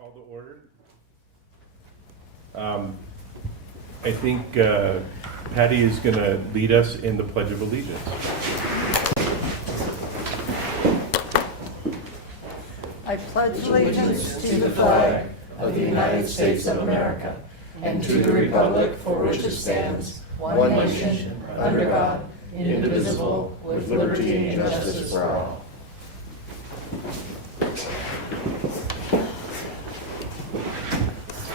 Call to order. I think Patty is going to lead us in the Pledge of Allegiance. I pledge allegiance to the flag of the United States of America and to the republic for which it stands, one nation, under God, indivisible, with liberty and justice for all.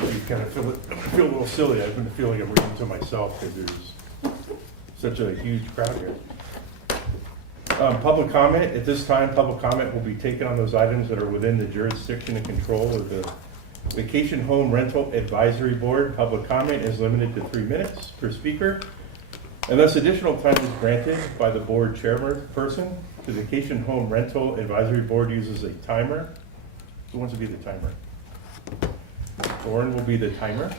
You kind of feel a little silly. I've been feeling I'm reading to myself because there's such a huge crowd here. Public comment. At this time, public comment will be taken on those items that are within the jurisdiction and control of the Vacation Home Rental Advisory Board. Public comment is limited to 3 minutes per speaker. Unless additional time is granted by the board chairperson, the Vacation Home Rental Advisory Board uses a timer. Who wants to be the timer? Lauren will be the timer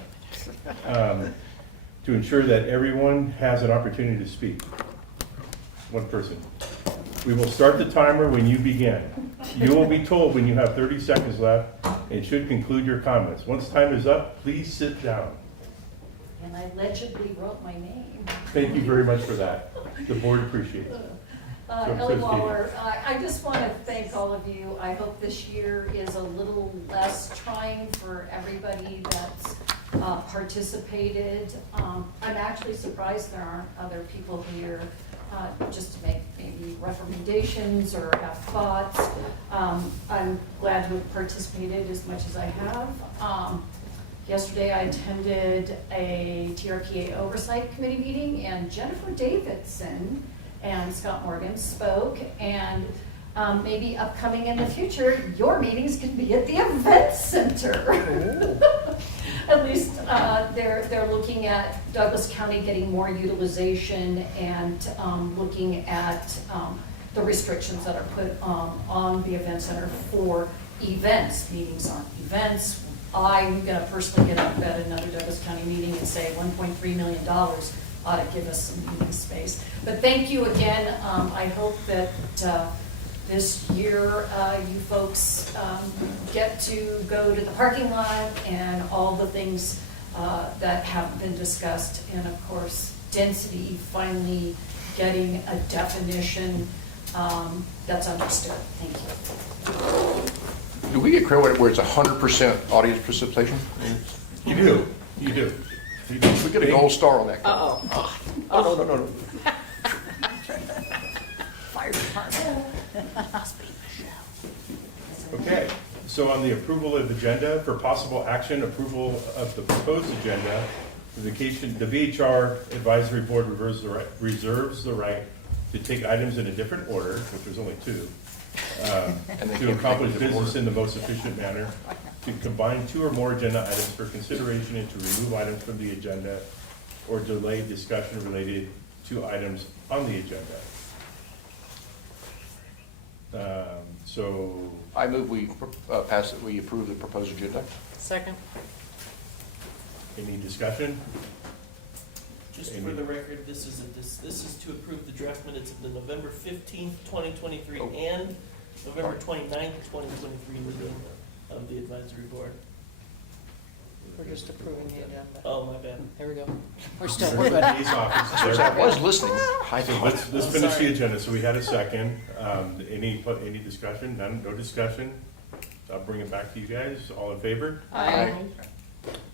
to ensure that everyone has an opportunity to speak. One person. We will start the timer when you begin. You will be told when you have 30 seconds left and should conclude your comments. Once time is up, please sit down. And I legibly wrote my name. Thank you very much for that. The board appreciates it. Ellie Waller, I just want to thank all of you. I hope this year is a little less trying for everybody that's participated. I'm actually surprised there aren't other people here just to make maybe recommendations or have thoughts. I'm glad to have participated as much as I have. Yesterday I attended a TRPA Oversight Committee meeting, and Jennifer Davidson and Scott Morgan spoke, and maybe upcoming in the future, your meetings can be at the event center. At least they're looking at Douglas County getting more utilization and looking at the restrictions that are put on the event center for events. Meetings aren't events. I'm gonna personally get up at another Douglas County meeting and say $1.3 million ought to give us some meeting space. But thank you again. I hope that this year you folks get to go to the parking lot and all the things that have been discussed. And of course, density finally getting a definition that's understood. Thank you. Do we get credit where it's 100% audience participation? You do. You do. You do. We get a gold star on that. Uh-oh. Oh, no. Fire department. Okay, so on the approval of agenda, for possible action, approval of the proposed agenda, the VHR Advisory Board reserves the right to take items in a different order, which there's only two, to accomplish business in the most efficient manner, to combine two or more agenda items for consideration and to remove items from the agenda or delay discussion related to items on the agenda. So I move we pass it, we approve the proposed agenda. Second. any discussion? Just for the record, this is to approve the draft minutes of the November 15th, 2023 and November 29th, 2023 meeting of the advisory board. We're just approving the agenda. Oh, my bad. There we go. We're good. Days off is there. I was listening. So let's finish the agenda. So we had a second. Any discussion? None, no discussion? I'll bring it back to you guys. All in favor? Aye.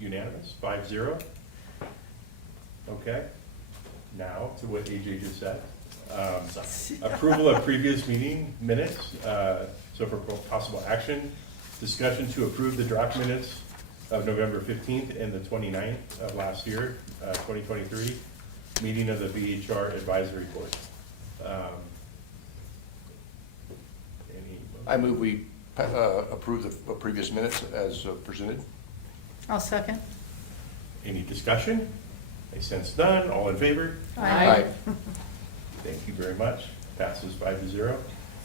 Unanimous, 5-0. Okay. Now to what AJ just said. Approval of previous meeting minutes. So for possible action, discussion to approve the draft minutes of November 15th and the 29th of last year, 2023, meeting of the VHR Advisory Board. I move we approve the previous minutes as presented. I'll second. Any discussion? I sense none. All in favor? Aye. Thank you very much. Passes 5-0.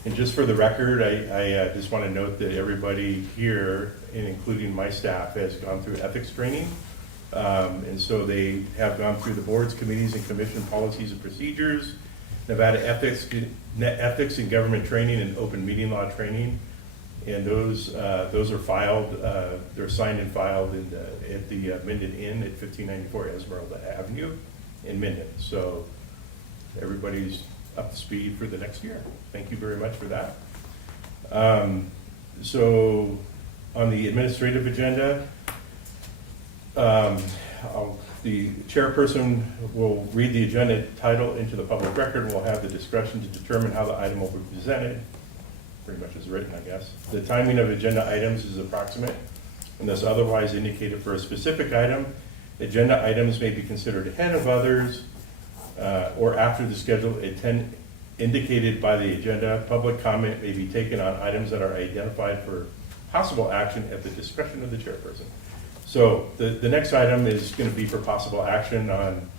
And just for the record, I just want to note that everybody here, and including my staff, has gone through ethics training. And so they have gone through the boards, committees, and commission policies and procedures, Nevada ethics and government training, and open meeting law training. And those are filed, they're signed and filed at the Minden Inn at 1594 Esmeralda Avenue in Minden. So everybody's up to speed for the next year. Thank you very much for that. So on the administrative agenda, the chairperson will read the agenda title into the public record and will have the discretion to determine how the item will be presented, pretty much as written, I guess. The timing of agenda items is approximate unless otherwise indicated for a specific item. Agenda items may be considered ahead of others or after the schedule at 10 indicated by the agenda. Public comment may be taken on items that are identified for possible action at the discretion of the chairperson. So the next item is going to be for possible action on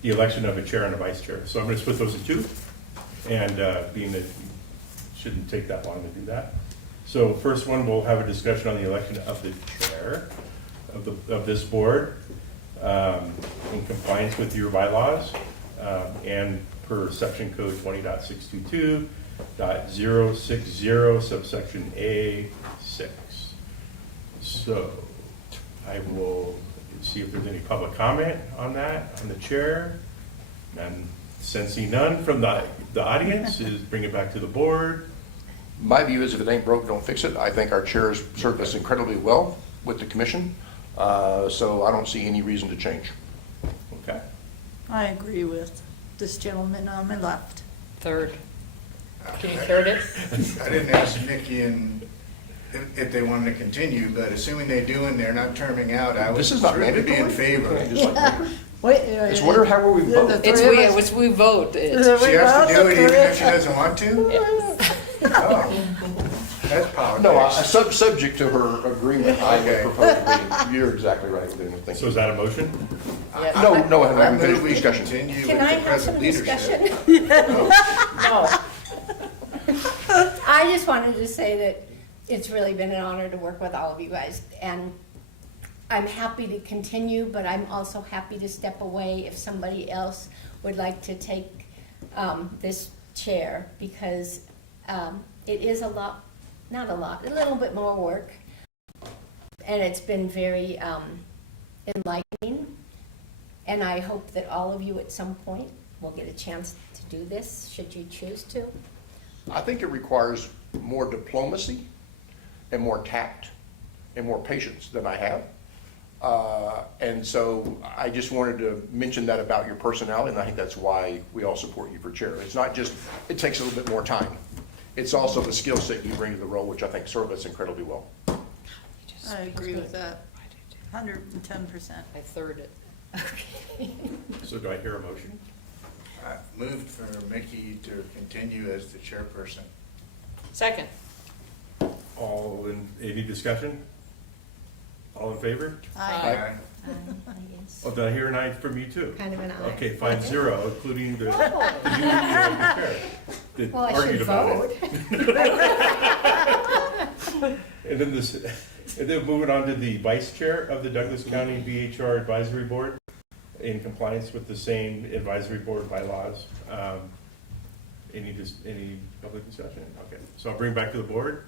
the election of a chair and a vice chair. So I'm going to split those in two, and being that it shouldn't take that long to do that. So first one, we'll have a discussion on the election of the chair of this board in compliance with your bylaws and per section code 20.622.060 subsection A6. So I will see if there's any public comment on that, on the chair. And sensing none from the audience, is bring it back to the board. My view is if it ain't broke, don't fix it. I think our chair has served us incredibly well with the commission, so I don't see any reason to change. Okay. I agree with this gentleman on my left. Third. Can you third it? I didn't ask Nikki and if they wanted to continue, but assuming they do and they're not terming out, I would This is not certainly be in mandatory. favor. Just like- Wait, It's whatever, however we vote. It's we vote. It's, She has to do it even if she doesn't want to? Oh, that's politics. No, subject to her agreement, I would Okay. propose to be, you're exactly right, Luna, thank So you. is that a motion? No, no, I I haven't move finished we discussion. continue Can with I the have present some leadership. discussion? no. I just wanted to say that it's really been an honor to work with all of you guys, and I'm happy to continue, but I'm also happy to step away if somebody else would like to take this chair, because it is a lot, not a lot, a little bit more work, and it's been very enlightening, and I hope that all of you at some point will get a chance to do this, should you choose to. I think it requires more diplomacy and more tact and more patience than I have. And so I just wanted to mention that about your personality, and I think that's why we all support you for chair. It's not just, it takes a little bit more time. It's also the skill set you bring to the role, which I think serve us incredibly well. I agree with that, 110%. I third it. So do I hear a motion? I moved for Mickey to continue as the chairperson. Second. Any discussion? All in favor? Aye. Oh, did I hear an aye from you too? Kind of an aye. Okay, 5-0, including the Oh. you chair that Well, I argued should about vote. it. And then moving on to the vice chair of the Douglas County BHR Advisory Board in compliance with the same advisory board bylaws. Any public discussion? Okay, so I'll bring back to the board.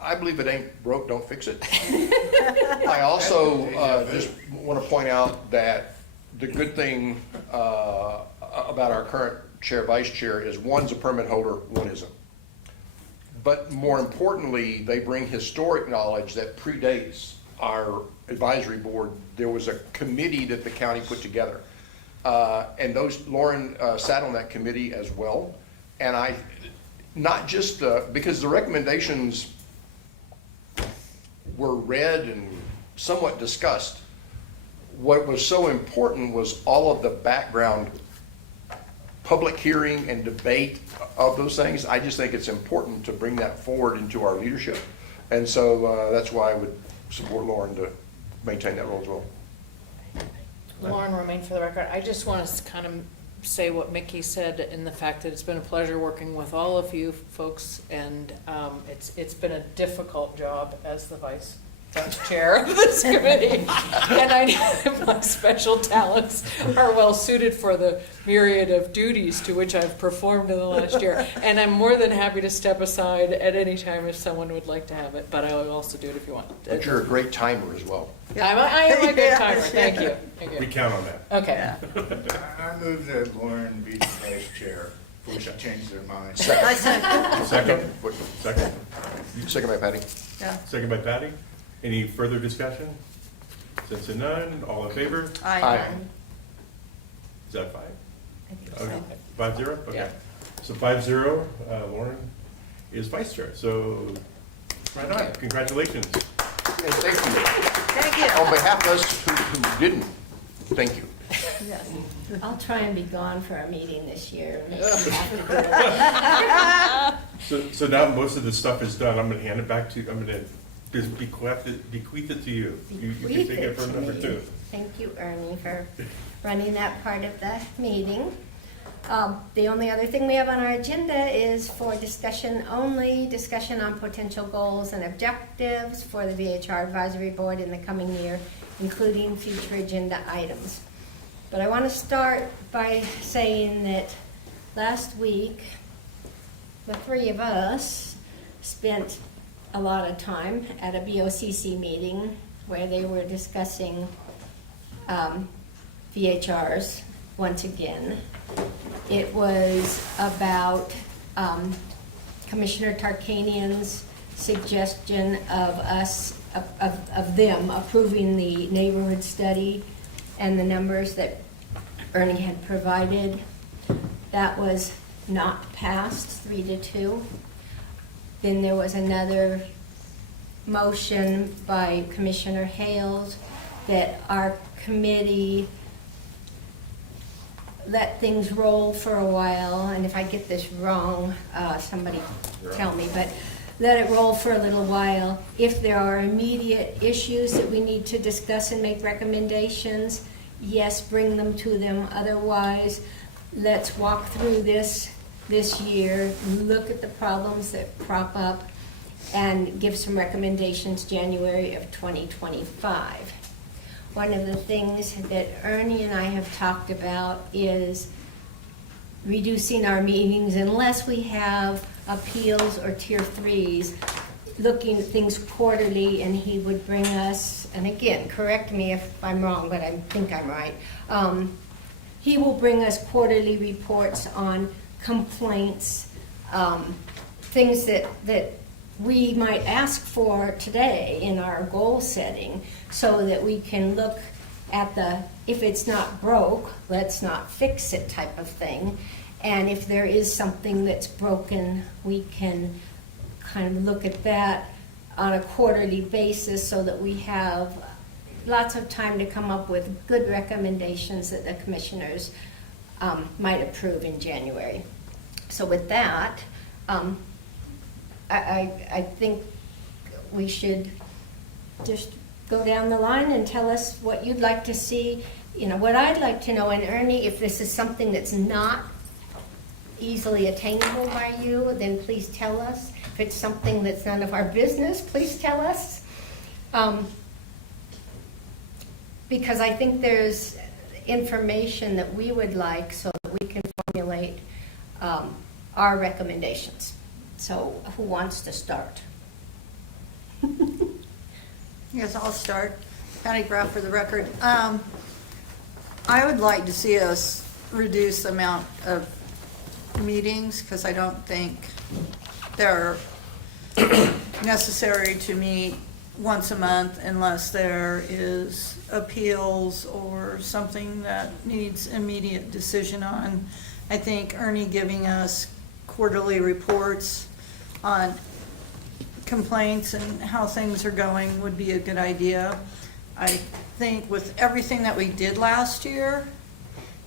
I believe it ain't broke, don't fix it. I also just want to point out that the good thing about our current chair, vice chair is one's a permit holder, one isn't. But more importantly, they bring historic knowledge that predates our advisory board. There was a committee that the county put together. And Lauren sat on that committee as well. And not just because the recommendations were read and somewhat discussed. What was so important was all of the background public hearing and debate of those things. I just think it's important to bring that forward into our leadership. And so that's why I would support Lauren to maintain that role as well. Lauren Romaine for the record. I just want to kind of say what Mickey said in the fact that it's been a pleasure working with all of you folks, and it's been a difficult job as the vice. as chair of this committee. And my special talents are well suited for the myriad of duties to which I've performed in the last year. And I'm more than happy to step aside at any time if someone would like to have it, but I will also do it if you want. But you're a great timer as well. I am a good timer, thank you. Thank We you. count on that. Okay. I move that Lauren be the vice chair before she changes their mind. Second. Second? What- Second? Second by Patty. Second by Patty. Any further discussion? Since none, all in favor? Aye. Is that five? I think Okay. so. 5-0? Okay. Yeah. So 5-0, Lauren is vice chair, so, right on, congratulations. And thank you. On behalf of us who didn't, thank you. Yes. I'll try and be gone for a meeting this year. Make you have to do it. So now most of the stuff is done, I'm gonna hand it back to, I'm gonna just bequeath it to you. You can Bequeath take it it for to number me. 2. Thank you, Ernie, for running that part of the meeting. The only other thing we have on our agenda is for discussion only, discussion on potential goals and objectives for the VHR Advisory Board in the coming year, including future agenda items. But I want to start by saying that last week, the three of us spent a lot of time at a BOCC meeting where they were discussing VHRs once again. It was about Commissioner Tarkanian's suggestion of us, of them approving the neighborhood study and the numbers that Ernie had provided. That was not passed, 3-2. Then there was another motion by Commissioner Hales that our committee let things roll for a while, and if I get this wrong, somebody tell me, but let it roll for a little while. If there are immediate issues that we need to discuss and make recommendations, yes, bring them to them. Otherwise, let's walk through this year, look at the problems that crop up, and give some recommendations January of 2025. One of the things that Ernie and I have talked about is reducing our meetings unless we have appeals or tier 3s, looking at things quarterly, and he would bring us, and again, correct me if I'm wrong, but I think I'm right. He will bring us quarterly reports on complaints, things that we might ask for today in our goal setting, so that we can look at the, if it's not broke, let's not fix it type of thing. And if there is something that's broken, we can kind of look at that on a quarterly basis so that we have lots of time to come up with good recommendations that the commissioners might approve in January. So with that, I think we should just go down the line and tell us what you'd like to see. You know, what I'd like to know, and Ernie, if this is something that's not easily attainable by you, then please tell us. If it's something that's none of our business, please tell us. Because I think there's information that we would like so that we can formulate our recommendations. So who wants to start? Yes, I'll start. Patty Graff for the record. I would like to see us reduce the amount of meetings because I don't think they're necessary to meet once a month unless there is appeals or something that needs immediate decision on. I think Ernie giving us quarterly reports on complaints and how things are going would be a good idea. I think with everything that we did last year,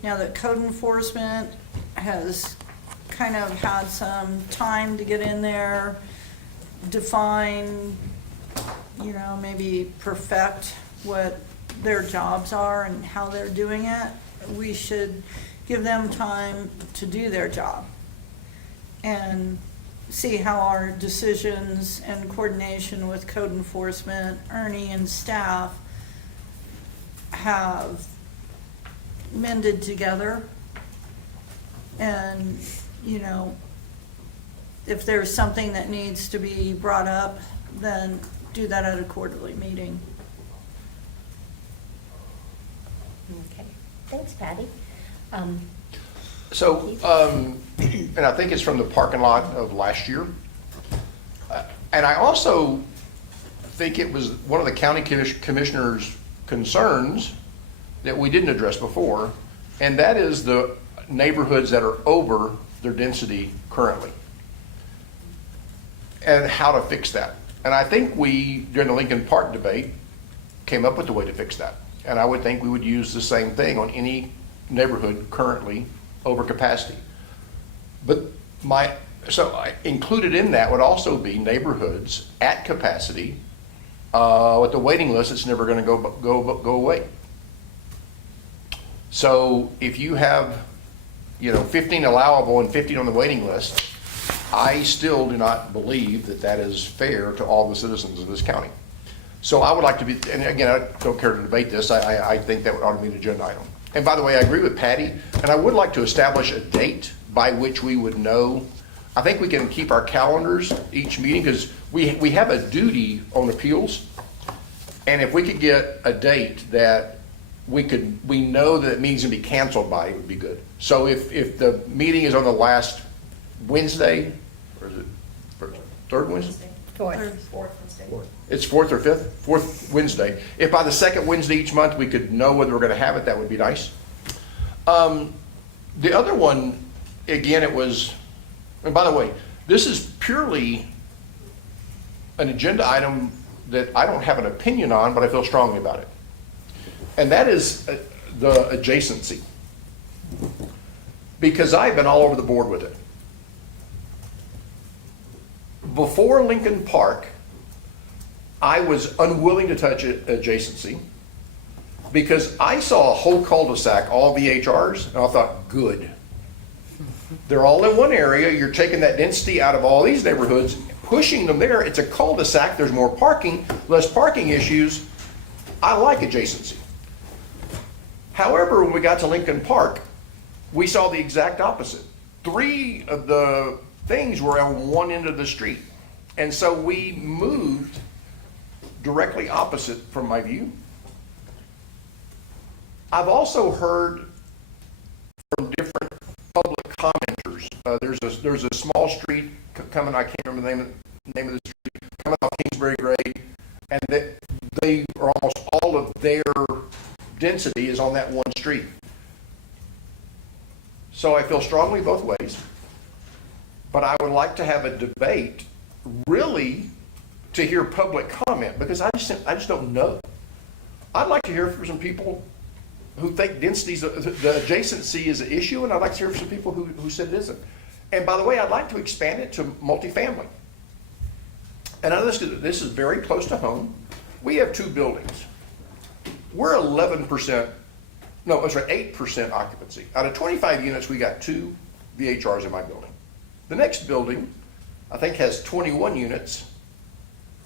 now that code enforcement has kind of had some time to get in there, define, you know, maybe perfect what their jobs are and how they're doing it, we should give them time to do their job. And see how our decisions and coordination with code enforcement, Ernie and staff have mended together. And, you know, if there's something that needs to be brought up, then do that at a quarterly meeting. Okay, thanks, Patty. So, and I think it's from the parking lot of last year. And I also think it was one of the county commissioners' concerns that we didn't address before, and that is the neighborhoods that are over their density currently, and how to fix that. And I think we, during the Lincoln Park debate, came up with a way to fix that. And I would think we would use the same thing on any neighborhood currently over capacity. But included in that would also be neighborhoods at capacity with the waiting list that's never going to go away. So if you have, 15 allowable and 15 on the waiting list, I still do not believe that that is fair to all the citizens of this county. So I would like to be, and again, I don't care to debate this, I think that ought to be an agenda item. And by the way, I agree with Patty, and I would like to establish a date by which we would know. I think we can keep our calendars each meeting, because we have a duty on appeals, and if we could get a date that we know that it means to be canceled by, it would be good. So if the meeting is on the last Wednesday, or is it third Wednesday? Fourth. It's fourth or fifth? Fourth Wednesday. If by the second Wednesday each month we could know whether we're going to have it, that would be nice. The other one, again, it was, and by the way, this is purely an agenda item that I don't have an opinion on, but I feel strongly about it. And that is the adjacency. Because I've been all over the board with it. Before Lincoln Park, I was unwilling to touch adjacency because I saw a whole cul-de-sac, all VHRs, and I thought, good. They're all in one area. You're taking that density out of all these neighborhoods, pushing them there. It's a cul-de-sac. There's more parking, less parking issues. I like adjacency. However, when we got to Lincoln Park, we saw the exact opposite. 3 of the things were on one end of the street. And so we moved directly opposite from my view. I've also heard from different public commenters. There's a small street coming, I can't remember the name of the street, coming off Kingsbury Grade, and that they are almost all of their density is on that one street. So I feel strongly both ways, but I would like to have a debate really to hear public comment, because I just don't know. I'd like to hear from some people who think densities, the adjacency is an issue, and I'd like to hear from some people who said it isn't. And by the way, I'd like to expand it to multifamily. And I know this is very close to home. We have 2 buildings. We're 8% occupancy. Out of 25 units, we got 2 VHRs in my building. The next building, I think, has 21 units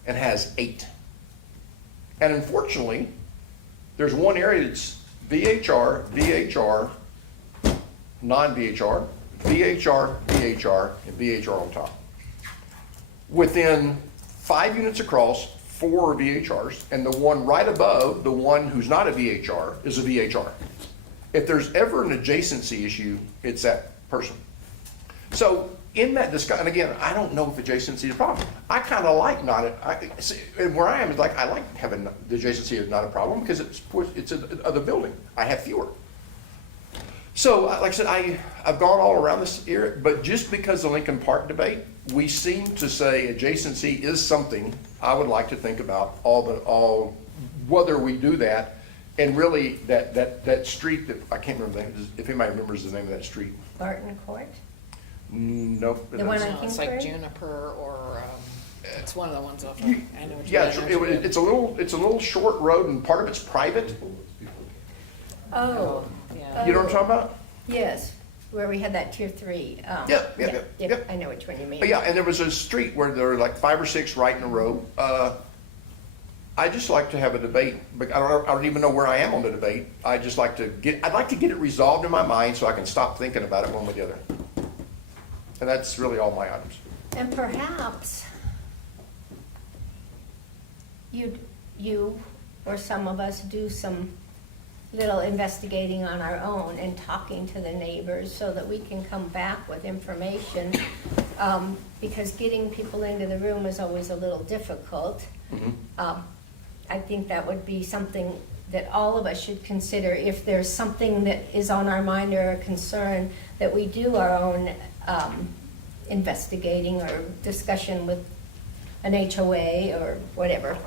and has 8. And unfortunately, there's one area that's VHR, VHR, non-VHR, VHR, VHR, and VHR on top. Within 5 units across, 4 are VHRs, and the one right above, the one who's not a VHR, is a VHR. If there's ever an adjacency issue, it's that person. So in that discussion, and again, I don't know if adjacency is a problem. I kind of like where I am is like, I like having the adjacency is not a problem because it's the building. I have fewer. So like I said, I've gone all around this area, but just because the Lincoln Park debate, we seem to say adjacency is something I would like to think about whether we do that, and really that street that I can't remember the name, if anybody remembers the name of that street. Barton Court? Nope. The one on No, it's like Kingsbury? Juniper, or it's one of the ones off. You- I know what you Yeah, mean. it's a little short road, and part of it's private. Oh, Yeah. You know what I'm talking about? yes. where we had that tier 3. Yep. I know which one you mean. But yeah, and there was a street where there were like 5 or 6 right in a row. I just like to have a debate, but I don't even know where I am on the debate. I'd like to get it resolved in my mind so I can stop thinking about it one way or the other. And that's really all my items. And perhaps you or some of us do some little investigating on our own and talking to the neighbors so that we can come back with information. Because getting people into the room is always a little difficult. I think that would be something that all of us should consider if there's something that is on our mind or a concern, that we do our own investigating or discussion with an HOA or whatever.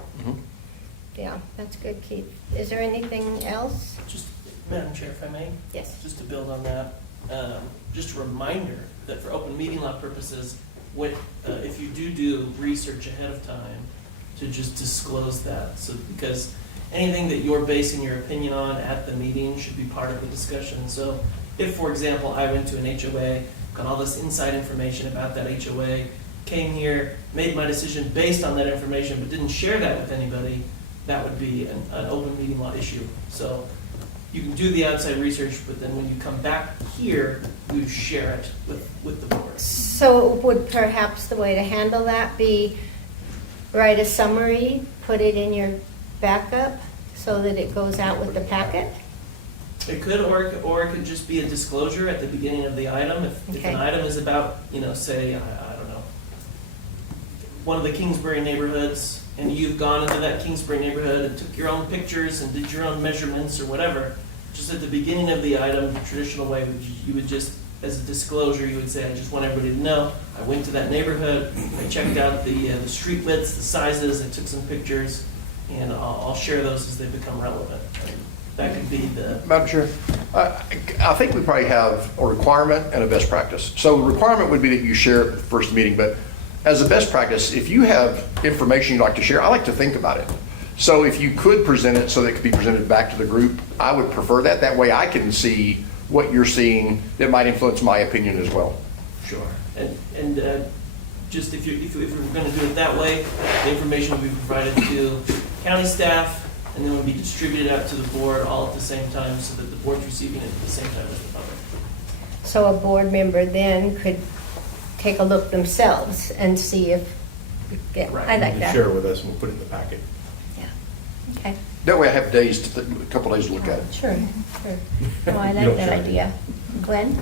Yeah, that's good, Keith. Is there anything else? Just, Madam Chair, if I may? Yes. Just to build on that, just a reminder that for open meeting law purposes, if you do research ahead of time, to just disclose that. So, because anything that you're basing your opinion on at the meeting should be part of the discussion. So if, for example, I went to an HOA, got all this inside information about that HOA, came here, made my decision based on that information, but didn't share that with anybody, that would be an open meeting law issue. So you can do the outside research, but then when you come back here, you share it with the board. So would perhaps the way to handle that be write a summary, put it in your backup so that it goes out with the packet? It could, or it could just be a disclosure at the beginning of the item. If Okay. an item is about, say, I don't know, one of the Kingsbury neighborhoods, and you've gone into that Kingsbury neighborhood and took your own pictures and did your own measurements or whatever, just at the beginning of the item, the traditional way, you would just, as a disclosure, you would say, I just want everybody to know, I went to that neighborhood, I checked out the street widths, the sizes, I took some pictures, and I'll share those as they become relevant. That could be the. Madam Chair, I think we probably have a requirement and a best practice. So the requirement would be that you share it at the first meeting, but as a best practice, if you have information you'd like to share, I like to think about it. So if you could present it so that it could be presented back to the group, I would prefer that. That way I can see what you're seeing that might influence my opinion as well. Sure. And just if we're going to do it that way, the information will be provided to county staff, and then will be distributed out to the board all at the same time so that the board's receiving it at the same time as the public. So a board member then could take a look themselves and see if, yeah, I like You that. share it with us and we'll put it in the packet. Yeah, okay, That way I have a couple days to look at it. sure. No, I You like don't that share. idea. Glenn?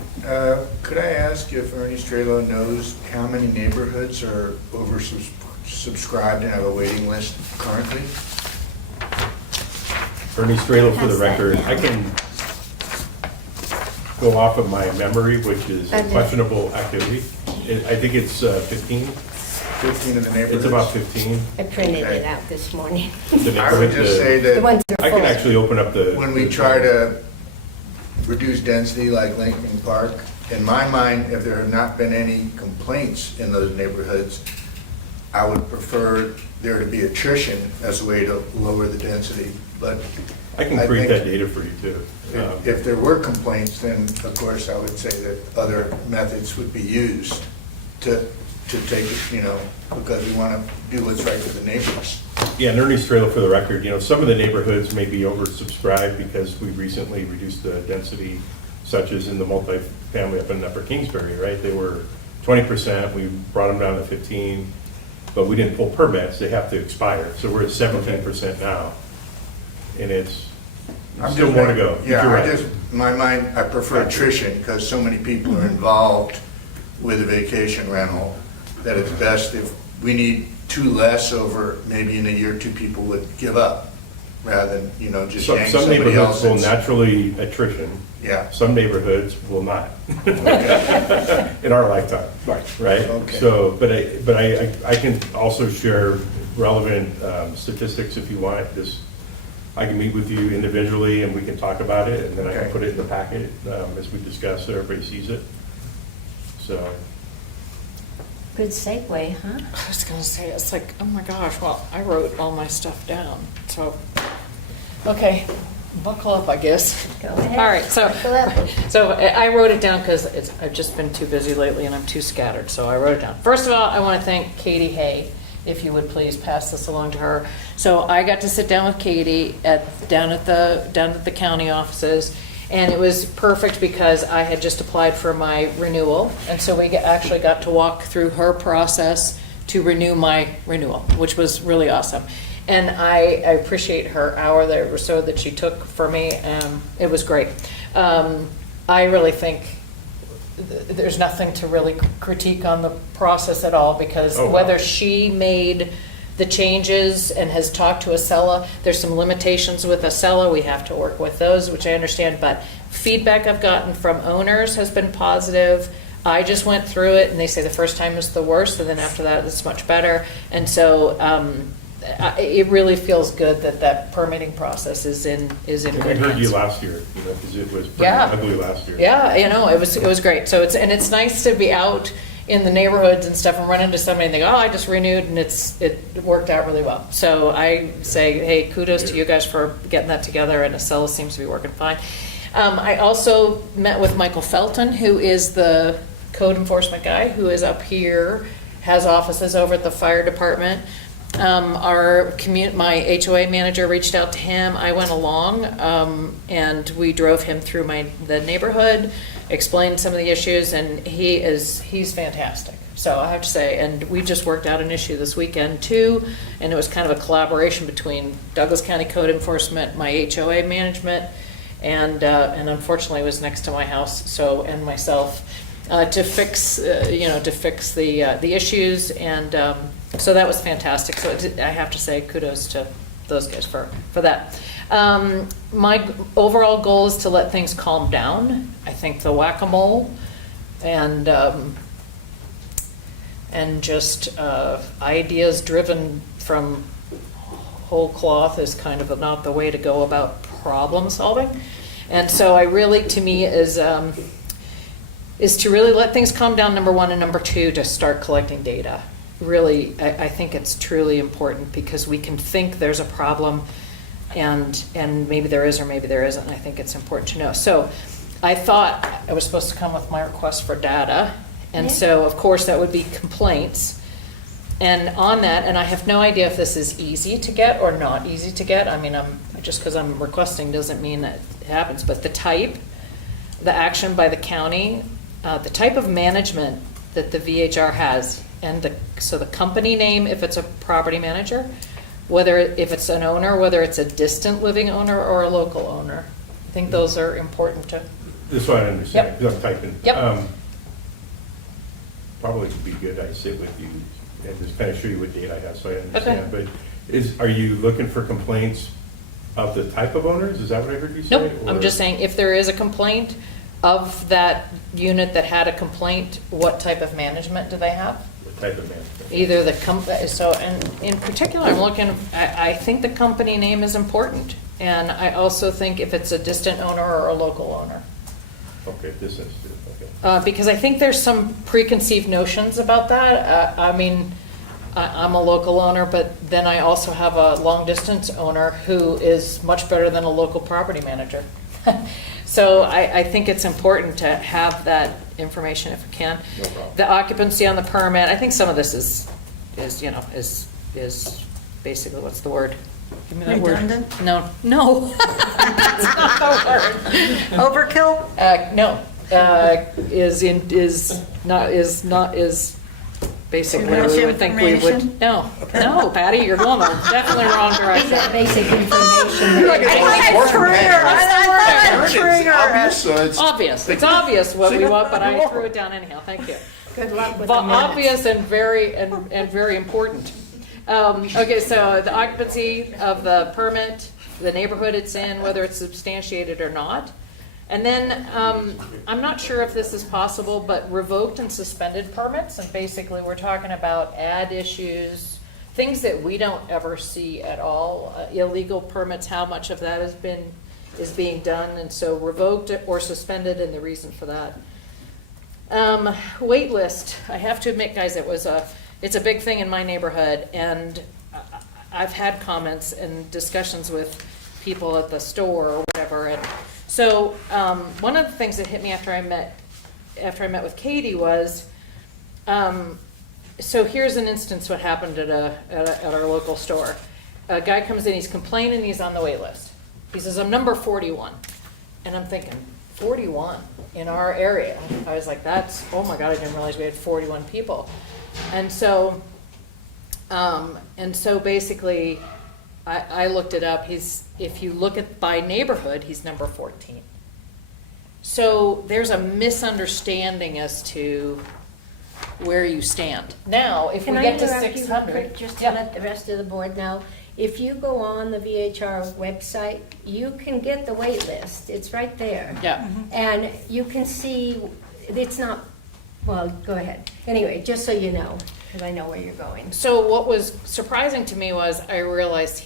Could I ask if Ernie Strelo knows how many neighborhoods are oversubscribed and have a waiting list currently? Ernie Strelo, for the Pass that record, down. I can go off of my memory, which is a Okay. questionable activity. I think it's 15. 15 of the neighborhoods? It's about 15. I printed it Okay. out this morning. The I would neighborhood, just say The that ones that are I can full. actually open up the. when we try to reduce density like Lincoln Park, in my mind, if there have not been any complaints in those neighborhoods, I would prefer there to be attrition as a way to lower the density. But I can I create think that data for you too. if there were complaints, then of course I would say that other methods would be used to take it, because we want to do what's right for the neighbors. Yeah, and Ernie Strelo, for the record, some of the neighborhoods may be oversubscribed because we recently reduced the density, such as in the multifamily up in Upper Kingsbury, right? They were 20%, we brought them down to 15, but we didn't pull permits, they have to expire. So we're at 17% now, and it's I'm still just more to making- go. Yeah, You're I right. just, in my mind, I prefer attrition because so many people are involved with a vacation rental that it's best if we need 2 less over, maybe in a year, 2 people would give up rather than, just yank Some somebody neighborhoods else. will that's- naturally attrition, Yeah, some neighborhoods will not. In our lifetime. Right? Okay. So, but I can also share relevant statistics if you want. I can meet with you individually and we can talk about it, and then I can Okay. put it in the packet as we discuss, so everybody sees it. So, Good segue, huh? I was gonna say, it's like, oh my gosh, well, I wrote all my stuff down, so, okay. Buckle up, I guess. Go ahead. All right, so, Buckle up. so I wrote it down because I've just been too busy lately and I'm too scattered, so I wrote it down. First of all, I want to thank Katie Hay, if you would please pass this along to her. So I got to sit down with Katie down at the county offices, and it was perfect because I had just applied for my renewal, and so we actually got to walk through her process to renew my renewal, which was really awesome. And I appreciate her hour there or so that she took for me. It was great. I really think there's nothing to really critique on the process at all, because Oh, wow. whether she made the changes and has talked to Acela, there's some limitations with Acela. We have to work with those, which I understand. But feedback I've gotten from owners has been positive. I just went through it, and they say the first time is the worst, and then after that it's much better. And so it really feels good that permitting process is in We good heard you hands. last year, because it was pretty Yeah. ugly last year. Yeah, it was great. So it's nice to be out in the neighborhoods and stuff and run into somebody and they go, oh, I just renewed, and it worked out really well. So I say, hey, kudos to you guys for getting that together, and Acela seems to be working fine. I also met with Michael Felton, who is the code enforcement guy, who is up here, has offices over at the fire department. My HOA manager reached out to him. I went along, and we drove him through the neighborhood, explained some of the issues, and he's fantastic. So I have to say, and we just worked out an issue this weekend too, and it was kind of a collaboration between Douglas County Code Enforcement, my HOA management, and unfortunately it was next to my house, and myself, to fix the issues, and so that was fantastic. So I have to say kudos to those guys for that. My overall goal is to let things calm down. I think the whack-a-mole and just ideas driven from whole cloth is kind of not the way to go about problem solving. And so to me, is to really let things calm down, number one, and number two, to start collecting data. Really, I think it's truly important, because we can think there's a problem, and maybe there is or maybe there isn't, and I think it's important to know. So I thought I was supposed to come with my request for data, and so of course that would be complaints. And on that, and I have no idea if this is easy to get or not easy to get. I mean, just because I'm requesting doesn't mean that it happens, but the type, the action by the county, the type of management that the VHR has, and so the company name, if it's a property manager, if it's an owner, whether it's a distant living owner or a local owner. I think those are important to. This one I understand, Yep. because I'm typing. Yep. Probably would be good, I sit with you and just kind of show you what data I have, so I understand. But are you looking for complaints of the type of owners? Is that what I heard you say? Nope, I'm just saying, if there is a complaint of that unit that had a complaint, what type of management do they have? What type of management? Either the company, and in particular, I think the company name is important. And I also think if it's a distant owner or a local owner. Okay, distance, okay. Because I think there's some preconceived notions about that. I'm a local owner, but then I also have a long-distance owner who is much better than a local property manager. So I think it's important to have that information if we can. No problem. The occupancy on the permit, I think some of this is basically, what's the word? Give me that word. Redundant? No. That's not the word. Overkill? No, is basically, Too much we would think we would, information? no, Patty, you're going the definitely wrong Is direction. that basic information? You're like a law enforcement Trigger, manual. I trigger. Obvious, so it's. It's obvious what we want, but I threw it down anyhow, thank you. Good luck with the minutes. Obvious and very important. Okay, so the occupancy of the permit, the neighborhood it's in, whether it's substantiated or not. And then, I'm not sure if this is possible, but revoked and suspended permits, and basically we're talking about ad issues, things that we don't ever see at all, illegal permits, how much of that is being done, and so revoked or suspended, and the reason for that. Wait list, I have to admit, guys, it's a big thing in my neighborhood, and I've had comments and discussions with people at the store or whatever. And so, one of the things that hit me after I met with Katie was, so here's an instance what happened at our local store. A guy comes in, he's complaining, he's on the wait list. He says, I'm number 41. And I'm thinking, 41 in our area? I was like, oh my God, I didn't realize we had 41 people. And so basically, I looked it up. If you look at by neighborhood, he's number 14. So there's a misunderstanding as to where you stand. Now, if we get to 600. Just to Yeah. let the rest of the board know, if you go on the VHR website, you can get the wait list. It's right there. Yeah. And you can see, it's not, well, go ahead. Anyway, just so you know, because I know where you're going. So what was surprising to me was I realized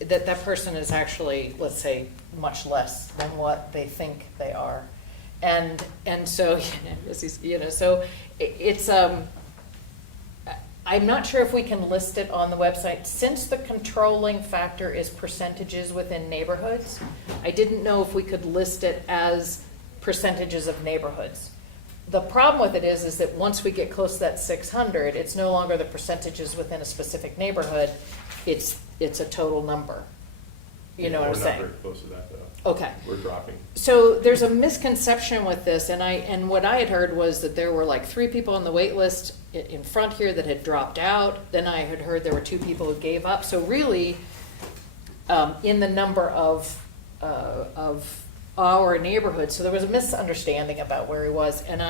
that person is actually, let's say, much less than what they think they are. And so, so it's, I'm not sure if we can list it on the website. Since the controlling factor is percentages within neighborhoods, I didn't know if we could list it as percentages of neighborhoods. The problem with it is that once we get close to that 600, it's no longer the percentages within a specific neighborhood, it's a total number. You know what I'm saying? We're not very close to that, though. Okay. We're dropping. So there's a misconception with this, and what I had heard was that there were like 3 people on the wait list in front here that had dropped out. Then I had heard there were 2 people who gave up. So really, in the number of our neighborhood, so there was a misunderstanding about where he was, and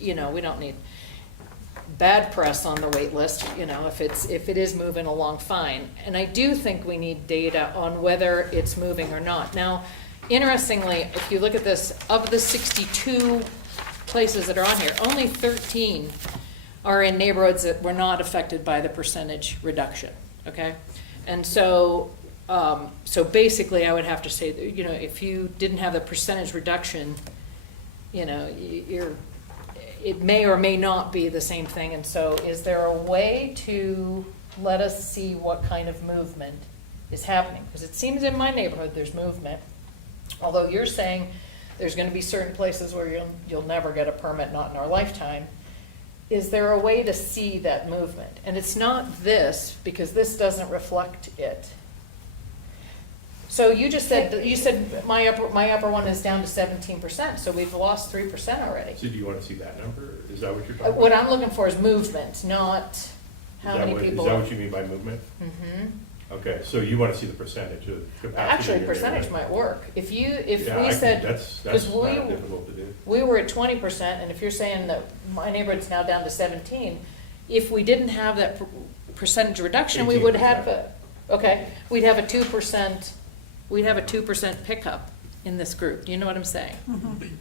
we don't need bad press on the wait list, if it is moving along fine. And I do think we need data on whether it's moving or not. Now, interestingly, if you look at this, of the 62 places that are on here, only 13 are in neighborhoods that were not affected by the percentage reduction, okay? And so, basically I would have to say, that, if you didn't have the percentage reduction, it may or may not be the same thing. And so is there a way to let us see what kind of movement is happening? Because it seems in my neighborhood there's movement, although you're saying there's going to be certain places where you'll never get a permit, not in our lifetime. Is there a way to see that movement? And it's not this, because this doesn't reflect it. So you said my upper one is down to 17%, so we've lost 3% already. So do you want to see that number? Is that what you're talking about? What I'm looking for is movement, not how many people. Is that what you mean by movement? Mm-hmm. Okay, so you want to see the percentage of capacity? Actually, in your percentage neighborhood. might work. If Yeah, we said, That's because not difficult to do. we were at 20%, and if you're saying that my neighborhood's now down to 17, if we didn't have that percentage reduction, we would have, we'd have a 2%. We'd have a 2% pickup in this group. Do you know what I'm saying?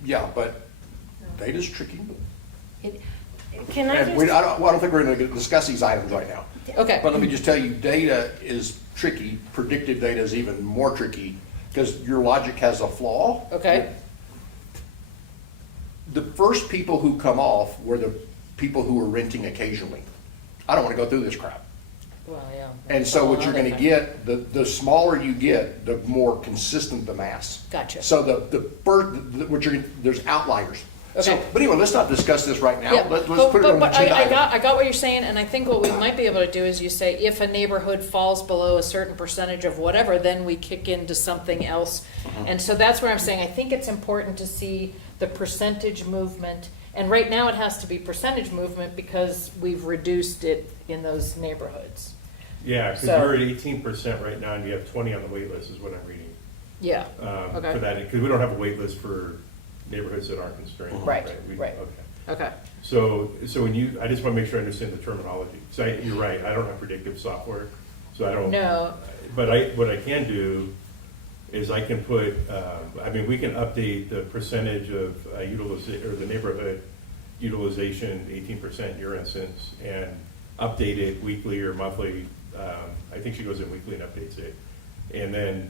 Yeah, but data's tricky. Can I And just, I don't think we're going to discuss these items right now. Okay. But let me just tell you, data is tricky. Predictive data is even more tricky because your logic has a flaw. Okay. The first people who come off were the people who were renting occasionally. I don't want to go through this crap. Well, yeah. And so what you're going to get, the smaller you get, the more consistent the mass. Gotcha. So there's outliers. So, Okay. but anyway, let's not discuss this right now. Yeah, Let's put it on the but agenda I item. got what you're saying, and I think what we might be able to do is you say, if a neighborhood falls below a certain percentage of whatever, then we kick into something else. And so that's where I'm saying, I think it's important to see the percentage movement. And right now it has to be percentage movement because we've reduced it in those neighborhoods. Yeah, because So- you're at 18% right now, and you have 20 on the wait list, is what I'm reading. Yeah, okay. For that, because we don't have a wait list for neighborhoods that aren't constrained. Right, We- right. Okay. Okay, So when I just want to make sure I understand the terminology. So you're right, I don't have predictive software, so I don't. no, But what I can do is I can put, we can update the percentage of utilization, or the neighborhood utilization, 18% in your instance, and update it weekly or monthly. I think she goes in weekly and updates it. And then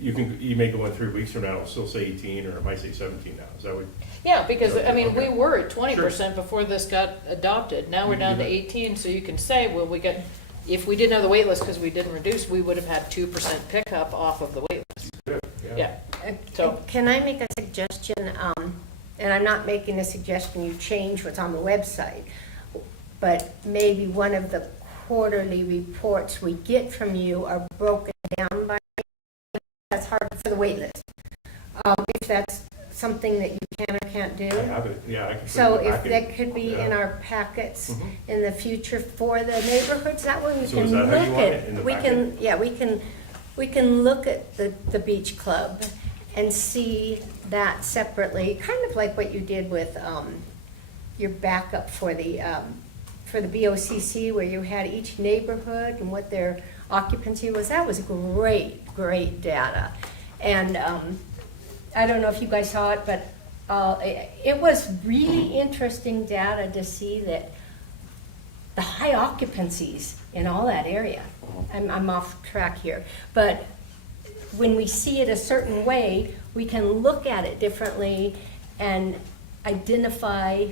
you may go in 3 weeks from now, it'll still say 18, or it might say 17 now. Is that what? yeah, because, I mean, we Okay. were at 20% before this got adopted. Now we're down to You bet. 18, so you can say, well, we got if we didn't have the wait list because we didn't reduce, we would have had 2% pickup off of the wait list. Yeah. So- Can I make a suggestion? And I'm not making a suggestion you change what's on the website, but maybe one of the quarterly reports we get from you are broken down by, that's hard for the wait list. If that's something that you can or can't do. I have it, yeah, I can put it So in the if packet. that could be in Yeah. our packets Mhm. in the future for the neighborhoods, that way we So can is that look how you want at. it, in the We packet? can, yeah, we can look at the beach club and see that separately, kind of like what you did with your backup for the BOCC, where you had each neighborhood and what their occupancy was. That was great data. And I don't know if you guys saw it, but it was really interesting data to see that the high occupancies in all that area. I'm off track here, but when we see it a certain way, we can look at it differently and identify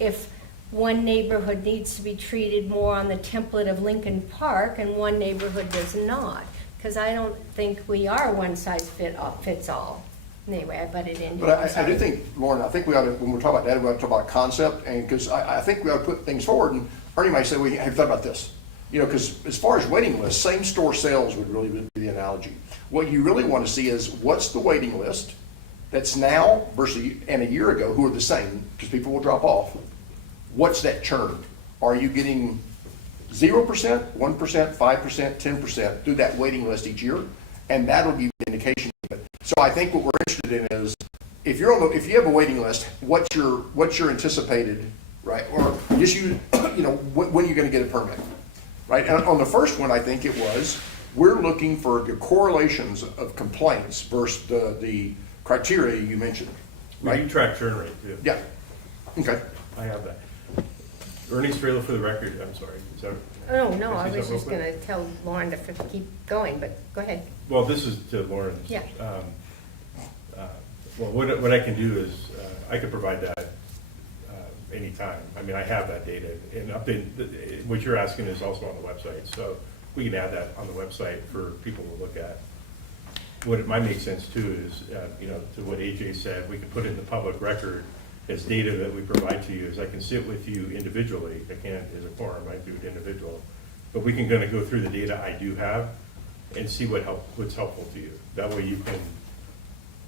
if one neighborhood needs to be treated more on the template of Lincoln Park and one neighborhood does not. Because I don't think we are one size fits all. Anyway, I butted in. But I do think, Lauren, I think we ought to, when we're talking about data, we ought to talk about concept, and because I think we ought to put things forward, and Ernie might say, well, have you thought about this? You know, because as far as waiting lists, same store sales would really be the analogy. What you really want to see is what's the waiting list that's now versus and a year ago, who are the same, because people will drop off. What's that churn? Are you getting 0%, 1%, 5%, 10% through that waiting list each year? And that'll give you an indication of it. So I think what we're interested in is, if you have a waiting list, what's your anticipated, right? Or just when you're going to get a permit, right? And on the first one, I think it was, we're looking for the correlations of complaints versus the criteria you mentioned, We right? do track churn rate, too. Yeah. Okay. I have that. Ernie Strela for the record, I'm sorry. Is that? Oh, Can no, I say was something just real gonna quick? tell Lauren to keep going, but go ahead. Well, this is to Lauren. Yeah. Well, what I can do is, I could provide that anytime. I mean, I have that data, and update, what you're asking is also on the website, so we can add that on the website for people to look at. What it might make sense too is, to what AJ said, we can put it in the public record as data that we provide to you, is I can sit with you individually. I can't as a forum, I do it individual. But we can kind of go through the data I do have and see what's helpful to you. That way you can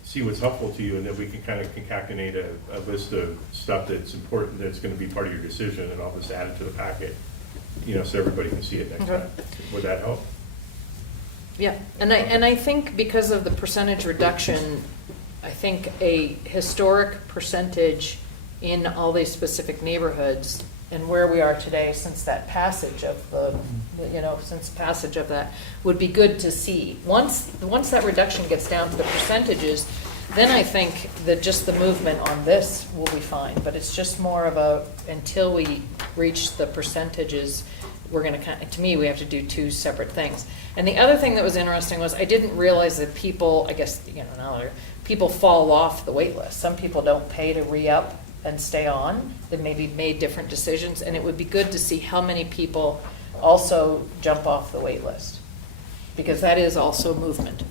see what's helpful to you, and then we can kind of concatenate a list of stuff that's important, that's going to be part of your decision, and I'll just add it to the packet, so everybody can see it next Okay. time. Would that help? Yeah, and I think because of the percentage reduction, I think a historic percentage in all these specific neighborhoods and where we are today since that passage of that would be good to see. Once that reduction gets down to the percentages, then I think that just the movement on this will be fine. But it's just more of until we reach the percentages, we're going to me, we have to do two separate things. And the other thing that was interesting was I didn't realize that people, I guess, now people fall off the wait list. Some people don't pay to re-up and stay on. They maybe made different decisions, and it would be good to see how many people also jump off the wait list, because that is also movement.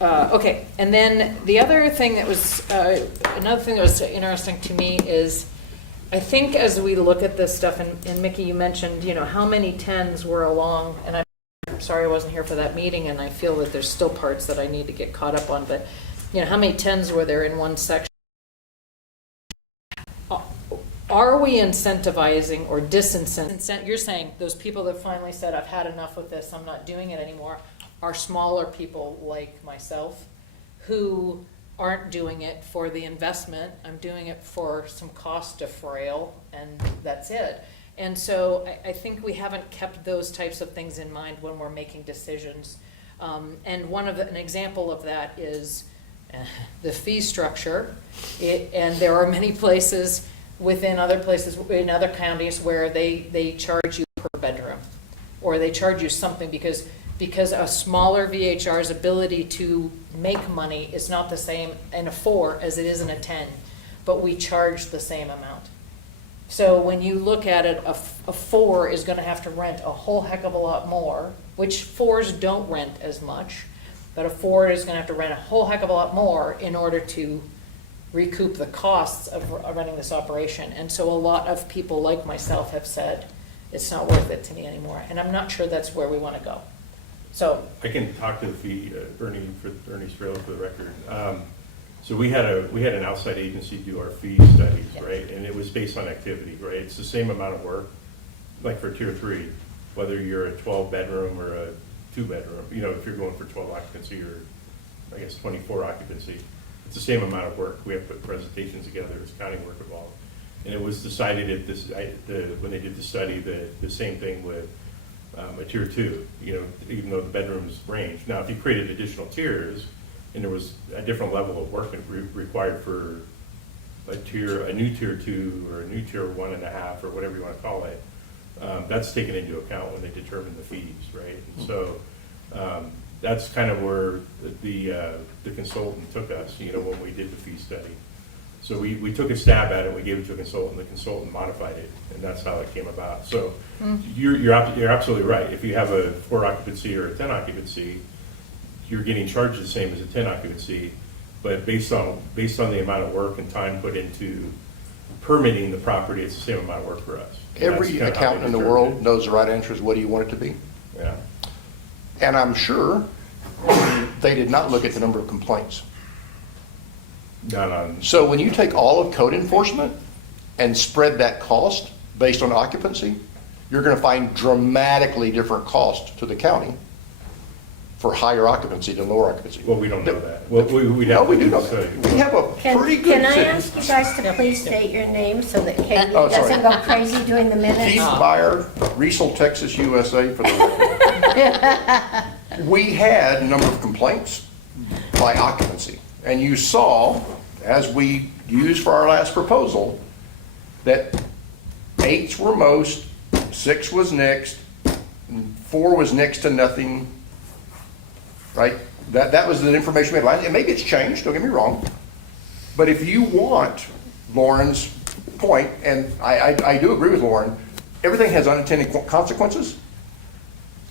Okay, and then the other thing that was, another thing that was interesting to me is, I think as we look at this stuff, and Mickey, you mentioned, how many 10s were along, and I'm sorry I wasn't here for that meeting, and I feel that there's still parts that I need to get caught up on, but, how many 10s were there in one section? Are we incentivizing or disincentivizing? You're saying those people that finally said, I've had enough with this, I'm not doing it anymore, are smaller people like myself who aren't doing it for the investment. I'm doing it for some cost defrayal, and that's it. And so I think we haven't kept those types of things in mind when we're making decisions. And an example of that is the fee structure. And there are many places in other counties where they charge you per bedroom, or they charge you something because a smaller VHR's ability to make money is not the same in a 4 as it is in a 10, but we charge the same amount. So when you look at it, a 4 is gonna have to rent a whole heck of a lot more, which 4s don't rent as much, but a 4 is gonna have to rent a whole heck of a lot more in order to recoup the costs of running this operation. And so a lot of people like myself have said, it's not worth it to me anymore, and I'm not sure that's where we wanna go. So, I can talk to the fee, Ernie Strela for the record. So we had an outside agency do our fee studies, Yeah. right? And it was based on activity, right? It's the same amount of work, like for tier 3, whether you're a 12-bedroom or a 2-bedroom, you know, if you're going for 12 occupancy or, I guess, 24 occupancy. It's the same amount of work. We have to put presentations together, there's accounting work involved. And it was decided at this, when they did the study, the same thing with a tier 2, you know, even though the bedrooms range. Now, if you created additional tiers, and there was a different level of work required for a new tier 2 or a new tier 1.5 or whatever you want to call it, that's taken into account when they determine the fees, right? And so that's kind of where the consultant took us, you know, when we did the fee study. So we took a stab at it, we gave it to a consultant, the consultant modified it, and that's how it came about. So you're absolutely right. If you have a 4 occupancy or a 10 occupancy, you're getting charged the same as a 10 occupancy, but based on the amount of work and time put into permitting the property, it's the same amount of work for us. And that's Every kind of how accountant they in the determine world knows the right answer is, what do you want it to be? it. Yeah. And I'm sure they did not look at the number of complaints. Not on, So when you take all of code enforcement and spread that cost based on occupancy, you're gonna find dramatically different cost to the county for higher occupancy than lower occupancy. well, we don't know that. Well, we'd No, have we to do do know the study. that. We have a pretty good Can I city. ask you guys to please state your name so that Katie Oh, sorry. doesn't go crazy doing the minutes? Keith Meyer, Riesel, Texas, USA, for the record. We had a number of complaints by occupancy. And you saw, as we used for our last proposal, that 8s were most, 6 was next, and 4 was next to nothing, right? That was the information we had. And maybe it's changed, don't get me wrong. But if you want Lauren's point, and I do agree with Lauren, everything has unintended consequences.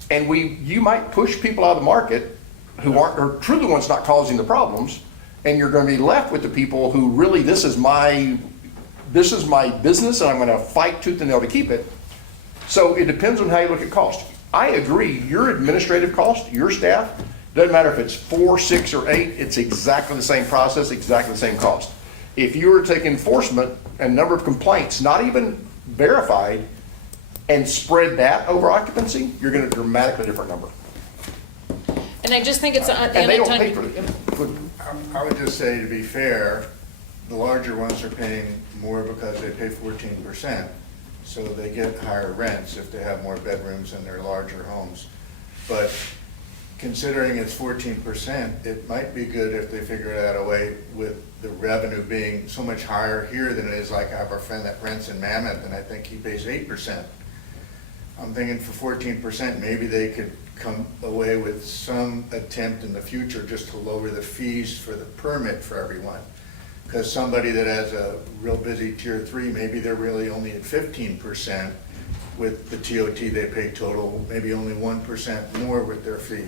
And you might push people out of the market who are truly the ones not causing the problems, and you're gonna be left with the people who really, this is my business, and I'm gonna fight tooth and nail to keep it. So it depends on how you look at cost. I agree, your administrative cost, your staff, doesn't matter if it's 4, 6, or 8, it's exactly the same process, exactly the same cost. If you were to take enforcement and number of complaints, not even verified, and spread that over occupancy, you're gonna dramatically different number. and I just think it's the And they other don't time. pay for it. I would just say, to be fair, the larger ones are paying more because they pay 14%. So they get higher rents if they have more bedrooms in their larger homes. But considering it's 14%, it might be good if they figure out a way with the revenue being so much higher here than it is. Like I have a friend that rents in Mammoth, and I think he pays 8%. I'm thinking for 14%, maybe they could come away with some attempt in the future just to lower the fees for the permit for everyone. Because somebody that has a real busy tier 3, maybe they're really only at 15% with the TOT they pay total, maybe only 1% more with their fee.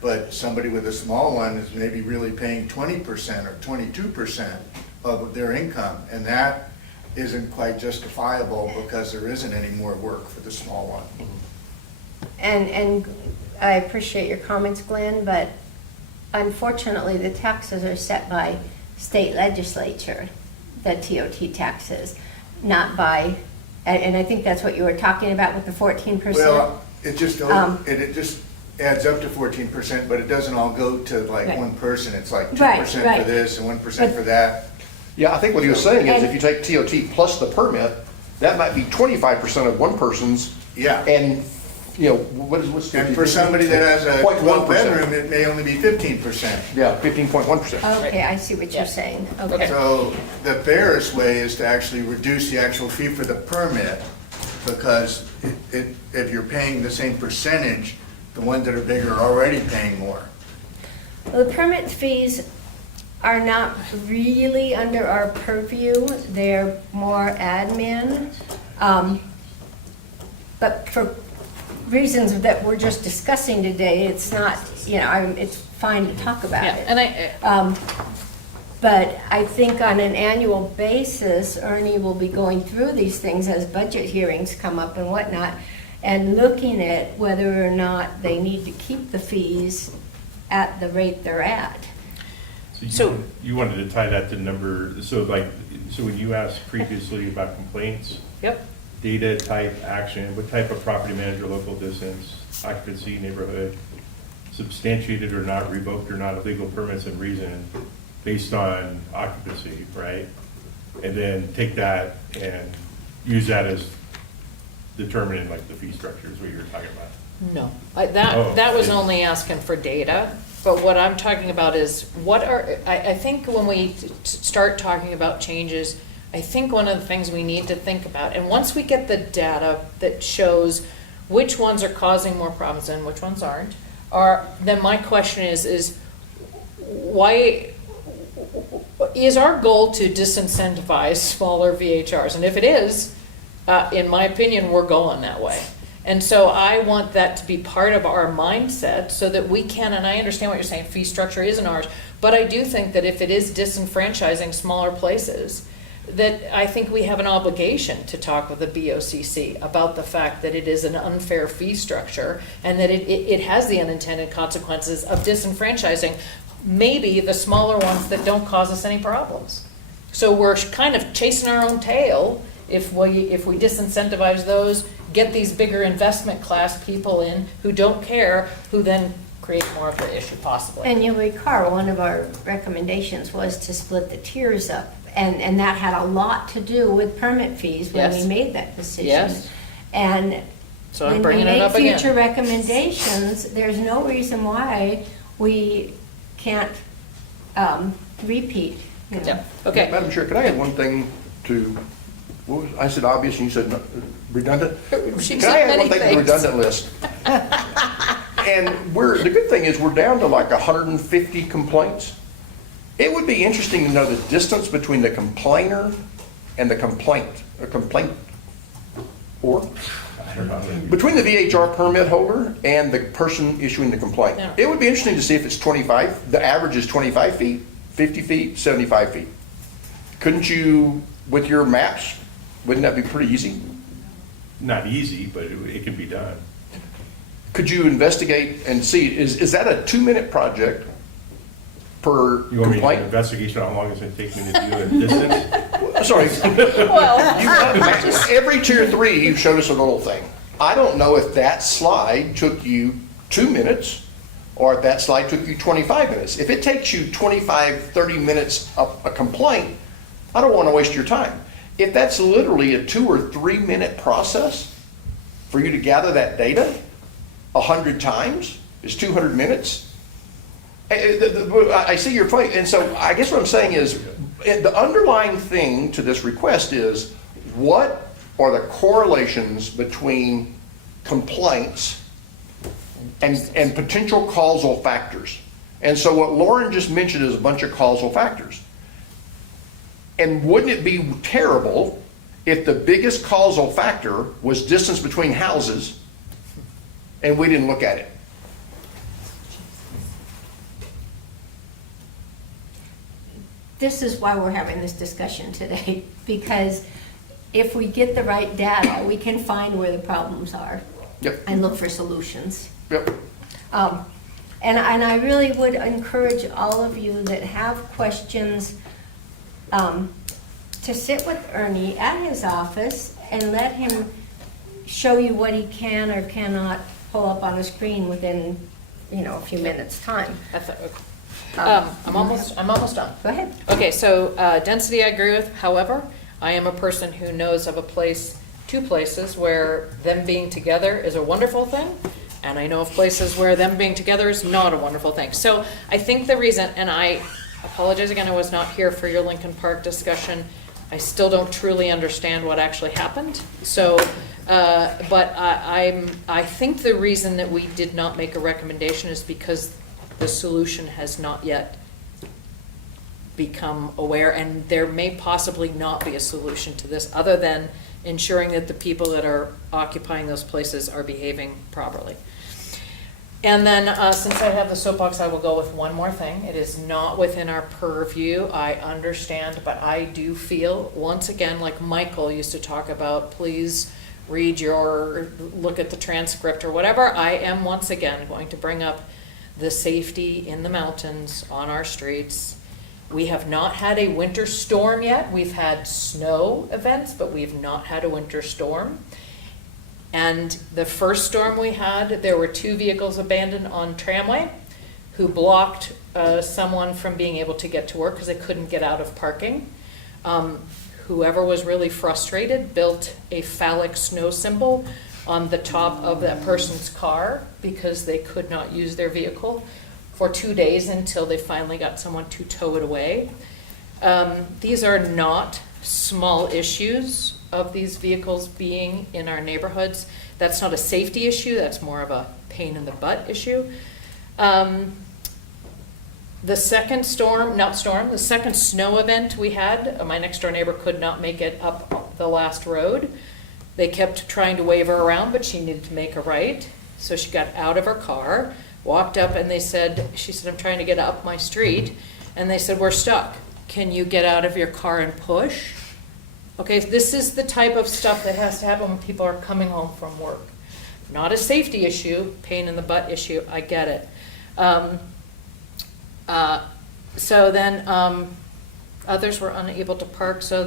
But somebody with a small one is maybe really paying 20% or 22% of their income. And that isn't quite justifiable because there isn't any more work for the small one. And I appreciate your comments, Glenn, but unfortunately, the taxes are set by state legislature, the TOT taxes, not by, and I think that's what you were talking about with the 14%. Well, it just, it just adds up to 14%, but it doesn't all go to like Right. one person. It's like Right, 2% right. for this and 1% for that. Yeah, I think what he was saying is And- if you take TOT plus the permit, that might be 25% of one person's. Yeah. And, you know, what's the? And for somebody that has a 0.1%. 12-bedroom, it may only be 15%. Yeah, 15.1%. Okay, I see what you're saying, okay. So the fairest way is to actually reduce the actual fee for the permit, because if you're paying the same percentage, the ones that are bigger are already paying more. Well, the permit fees, are not really under our purview. They're more admin. But for reasons that we're just discussing today, it's not, it's fine to talk about Yeah, it. and But I think on an annual basis, Ernie will be going through these things as budget hearings come up and whatnot, and looking at whether or not they need to keep the fees at the rate they're at. So- You wanted to tie that to number, so when you asked previously about complaints, Yep, data type, action, what type of property manager, local distance, occupancy, neighborhood, substantiated or not, revoked or not, illegal permits and reason based on occupancy, right? And then take that and use that as determining like the fee structure is what you were talking about. no, Oh, that was okay. only asking for data, but what I'm talking about is, I think when we start talking about changes, I think one of the things we need to think about, and once we get the data that shows which ones are causing more problems and which ones aren't, then my question is why, is our goal to disincentivize smaller VHRs? And if it is, in my opinion, we're going that way. And so I want that to be part of our mindset so that we can, and I understand what you're saying, fee structure isn't ours, but I do think that if it is disenfranchising smaller places, that I think we have an obligation to talk with the BOCC about the fact that it is an unfair fee structure and that it has the unintended consequences of disenfranchising maybe the smaller ones that don't cause us any problems. So we're kind of chasing our own tail if we disincentivize those, get these bigger investment class people in who don't care, who then create more of the issue possibly. And you'll recall, one of our recommendations was to split the tiers up. And that had a lot to do with permit fees when we Yes. made that decision. Yes. And So I'm bringing it up when we again. make future recommendations, there's no reason why we can't repeat, you know. Yeah, okay. Madam Chair, could I add one thing to, I said obvious and you said redundant? She Can I said add many one thing to the things. redundant list? And the good thing is we're down to like 150 complaints. It would be interesting to know the distance between the complainer and the complaint, or I don't know. between the VHR permit holder and the person issuing the complaint. Yeah. It would be interesting to see if it's 25, the average is 25 feet, 50 feet, 75 feet. Couldn't you, with your maps, wouldn't that be pretty easy? Not easy, but it can be done. Could you investigate and see, is that a 2-minute project per You want me to do an complaint? investigation, how long it's gonna take me to do a distance? Sorry, Well, you have maps. Every tier 3, you showed us a little thing. I don't know if that slide took you 2 minutes or if that slide took you 25 minutes. If it takes you 25, 30 minutes a complaint, I don't want to waste your time. If that's literally a 2 or 3 minute process for you to gather that data 100 times, is 200 minutes. I see your point, and so I guess what I'm saying is, the underlying thing to this request is, what are the correlations between complaints and potential causal factors? And so what Lauren just mentioned is a bunch of causal factors. And wouldn't it be terrible if the biggest causal factor was distance between houses and we didn't look at it? This is why we're having this discussion today, because if we get the right data, we can find where the problems are Yep, and look for solutions. yep. And I really would encourage all of you that have questions to sit with Ernie at his office and let him show you what he can or cannot pull up on a screen within, a few minutes' time. I'm almost done. Go ahead. Okay, so density I agree with. However, I am a person who knows of two places where them being together is a wonderful thing, and I know of places where them being together is not a wonderful thing. So I think the reason, and I apologize again, I was not here for your Lincoln Park discussion. I still don't truly understand what actually happened. So, but I think the reason that we did not make a recommendation is because the solution has not yet become aware, and there may possibly not be a solution to this other than ensuring that the people that are occupying those places are behaving properly. And then, since I have the soapbox, I will go with one more thing. It is not within our purview, I understand, but I do feel, once again, like Michael used to talk about, please look at the transcript or whatever, I am once again going to bring up the safety in the mountains on our streets. We have not had a winter storm yet. We've had snow events, but we've not had a winter storm. And the first storm we had, there were 2 vehicles abandoned on Tramway who blocked someone from being able to get to work because they couldn't get out of parking. Whoever was really frustrated built a phallic snow symbol on the top of that person's car because they could not use their vehicle for 2 days until they finally got someone to tow it away. These are not small issues of these vehicles being in our neighborhoods. That's not a safety issue, that's more of a pain in the butt issue. The second the second snow event we had, my next door neighbor could not make it up the last road. They kept trying to wave her around, but she needed to make a right. So she got out of her car, walked up, and she said, I'm trying to get up my street. And they said, we're stuck. Can you get out of your car and push? Okay, this is the type of stuff that has to happen when people are coming home from work. Not a safety issue, pain in the butt issue, I get it. So then others were unable to park, so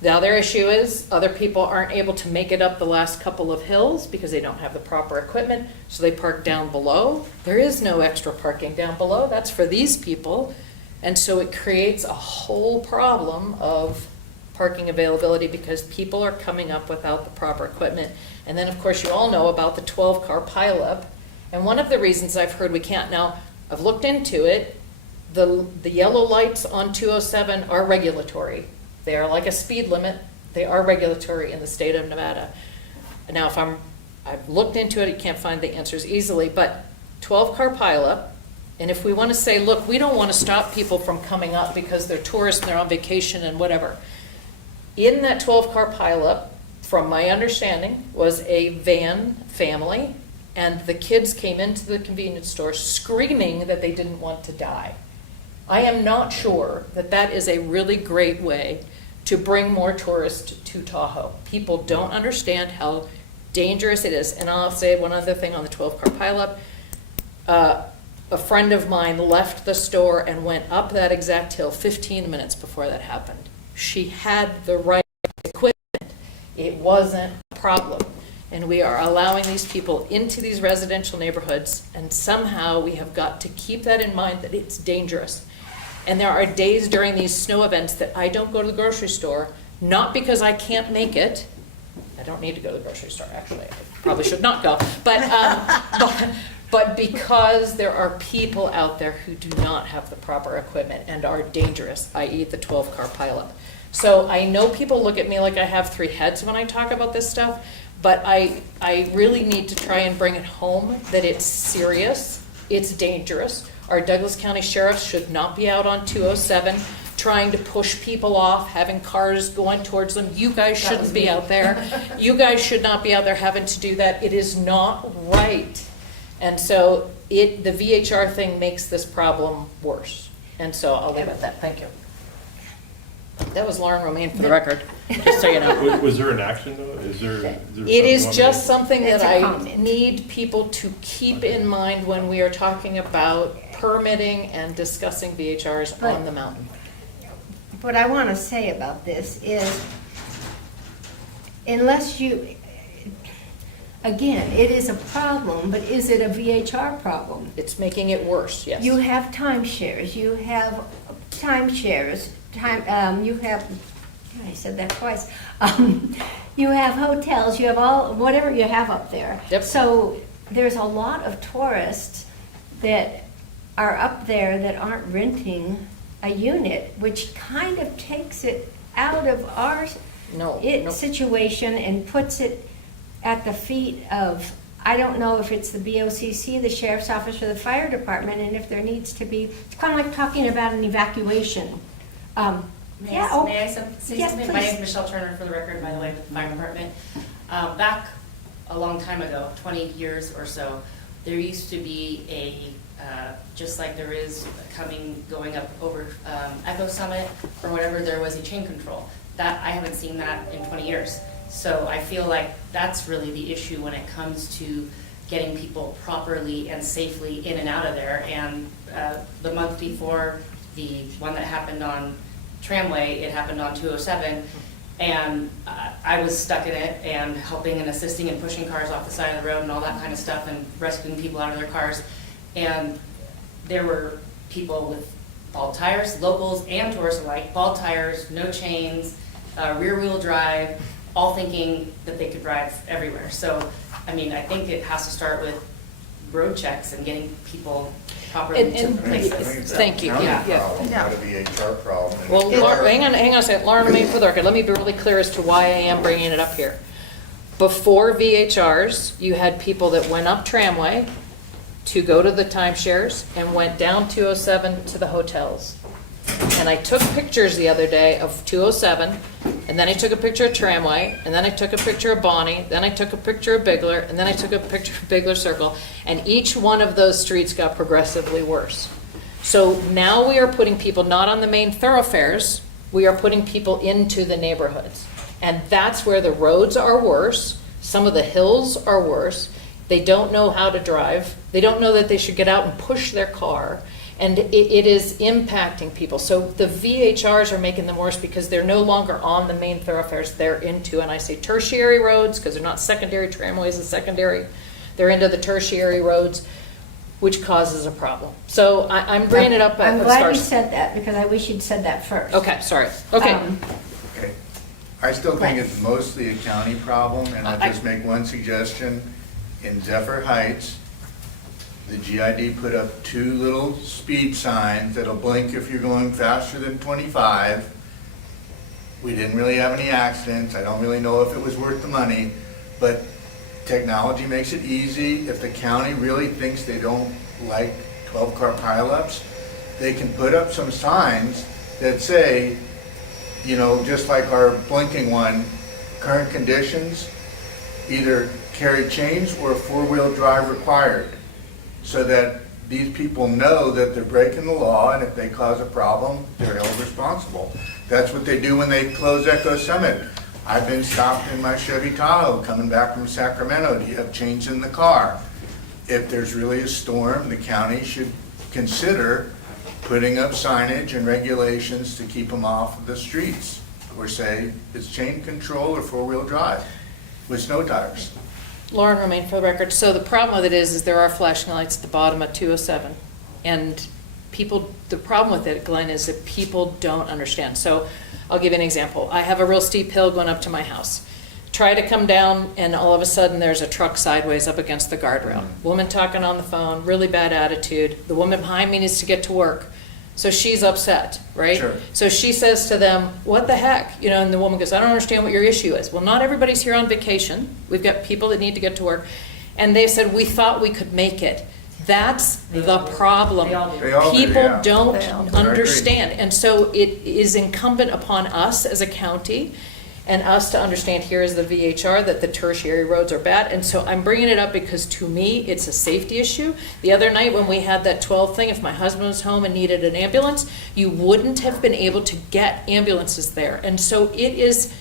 now their issue is other people aren't able to make it up the last couple of hills because they don't have the proper equipment, so they park down below. There is no extra parking down below, that's for these people. And so it creates a whole problem of parking availability because people are coming up without the proper equipment. And then, of course, you all know about the 12-car pileup. And one of the reasons I've heard we can't now, I've looked into it, the yellow lights on 207 are regulatory. They are like a speed limit. They are regulatory in the state of Nevada. Now, I've looked into it, you can't find the answers easily, but 12-car pileup, and if we want to say, look, we don't want to stop people from coming up because they're tourists and they're on vacation and whatever. In that 12-car pileup, from my understanding, was a van family, and the kids came into the convenience store screaming that they didn't want to die. I am not sure that that is a really great way to bring more tourists to Tahoe. People don't understand how dangerous it is. And I'll say one other thing on the 12-car pileup. A friend of mine left the store and went up that exact hill 15 minutes before that happened. She had the right equipment. It wasn't a problem. And we are allowing these people into these residential neighborhoods, and somehow we have got to keep that in mind that it's dangerous. And there are days during these snow events that I don't go to the grocery store, not because I can't make it. I don't need to go to the grocery store, actually. I probably should not go. But because there are people out there who do not have the proper equipment and are dangerous, i.e. the 12-car pileup. So I know people look at me like I have 3 heads when I talk about this stuff, but I really need to try and bring it home that it's serious, it's dangerous. Our Douglas County sheriffs should not be out on 207 trying to push people off, having cars going towards them. You guys shouldn't be out there. You guys should not be out there having to do that. It is not right. And so the VHR thing makes this problem worse. And so I'll leave it at that. Thank you. That was Lauren Romaine for the record, just so you know. Was there an action though? It is just something that It's a I comment. need people to keep in mind when we are talking about permitting and discussing VHRs on the mountain. What I want to say about this is, unless you, again, it is a problem, but is it a VHR problem? It's making it worse, yes. You have timeshares, you have I said that twice. You have hotels, you have whatever you have up there. Yep. So there's a lot of tourists that are up there that aren't renting a unit, which kind of takes it out of our No. situation and puts it at the feet of I don't know if it's the BOCC, the sheriff's office, or the fire department, and if there needs to be, it's kind of like talking about an evacuation. May Yeah, I, oh, may I say yes, something? My please. name is Michelle Turner, for the record, by the way, with the fire department. Back a long time ago, 20 years or so, there used to be just like there is going up over Echo Summit or whatever, there was a chain control. That, I haven't seen that in 20 years. So I feel like that's really the issue when it comes to getting people properly and safely in and out of there. And the month before, the one that happened on Tramway, it happened on 207, and I was stuck in it and helping and assisting and pushing cars off the side of the road and all that kind of stuff and rescuing people out of their cars. And there were people with bald tires, locals and tourists alike, bald tires, no chains, rear-wheel drive, all thinking that they could drive everywhere. So, I mean, I think it has to start with road checks and getting people properly And- to and- places. Thank you. County Yeah. problem, Yeah. not a VHR problem. And Well, if Lauren, our- hang on a second. Lauren, I mean, for the record, let me be really clear as to why I am bringing it up here. Before VHRs, you had people that went up Tramway to go to the timeshares and went down 207 to the hotels. And I took pictures the other day of 207, and then I took a picture of Tramway, and then I took a picture of Bonnie, then I took a picture of Bigler, and then I took a picture of Bigler Circle, and each one of those streets got progressively worse. So now we are putting people not on the main thoroughfares, we are putting people into the neighborhoods. And that's where the roads are worse, some of the hills are worse, they don't know how to drive, they don't know that they should get out and push their car, and it is impacting people. So the VHRs are making them worse because they're no longer on the main thoroughfares, they're into, and I say tertiary roads, because they're not secondary, tramways and secondary, they're into the tertiary roads, which causes a problem. So I'm bringing it up. I'm as glad far you as- said that, because I wish you'd said that first. Okay, sorry, okay. Okay. I still think it's mostly a county problem, and I'll I- just make one suggestion. In Zephyr Heights, the GID put up 2 little speed signs that'll blink if you're going faster than 25. We didn't really have any accidents. I don't really know if it was worth the money, but technology makes it easy. If the county really thinks they don't like 12-car pileups, they can put up some signs that say, you know, just like our blinking one, current conditions, either carry chains or 4-wheel drive required, so that these people know that they're breaking the law, and if they cause a problem, they're held responsible. That's what they do when they close Echo Summit. I've been stopped in my Chevy Tahoe coming back from Sacramento. Do you have chains in the car? If there's really a storm, the county should consider putting up signage and regulations to keep them off of the streets, or say it's chain control or 4-wheel drive with snow tires. Lauren Romaine for the record. So the problem with it is there are flashing lights at the bottom of 207. And people, the problem with it, Glenn, is that people don't understand. So I'll give you an example. I have a real steep hill going up to my house. Try to come down, and all of a sudden there's a truck sideways up against the guardrail. Woman talking on the phone, really bad attitude. The woman behind me needs to get to work. So she's upset, right? Sure. So she says to them, what the heck? You know, and the woman goes, I don't understand what your issue is. Well, not everybody's here on vacation. We've got people that need to get to work. And they said, we thought we could make it. That's the problem. They all do. They all do, People yeah. don't They all do. understand. And so it is incumbent upon us as a county and us to understand here as the VHR that the tertiary roads are bad. And so I'm bringing it up because to me, it's a safety issue. The other night when we had that 12 thing, if my husband was home and needed an ambulance, you wouldn't have been able to get ambulances there. And so it's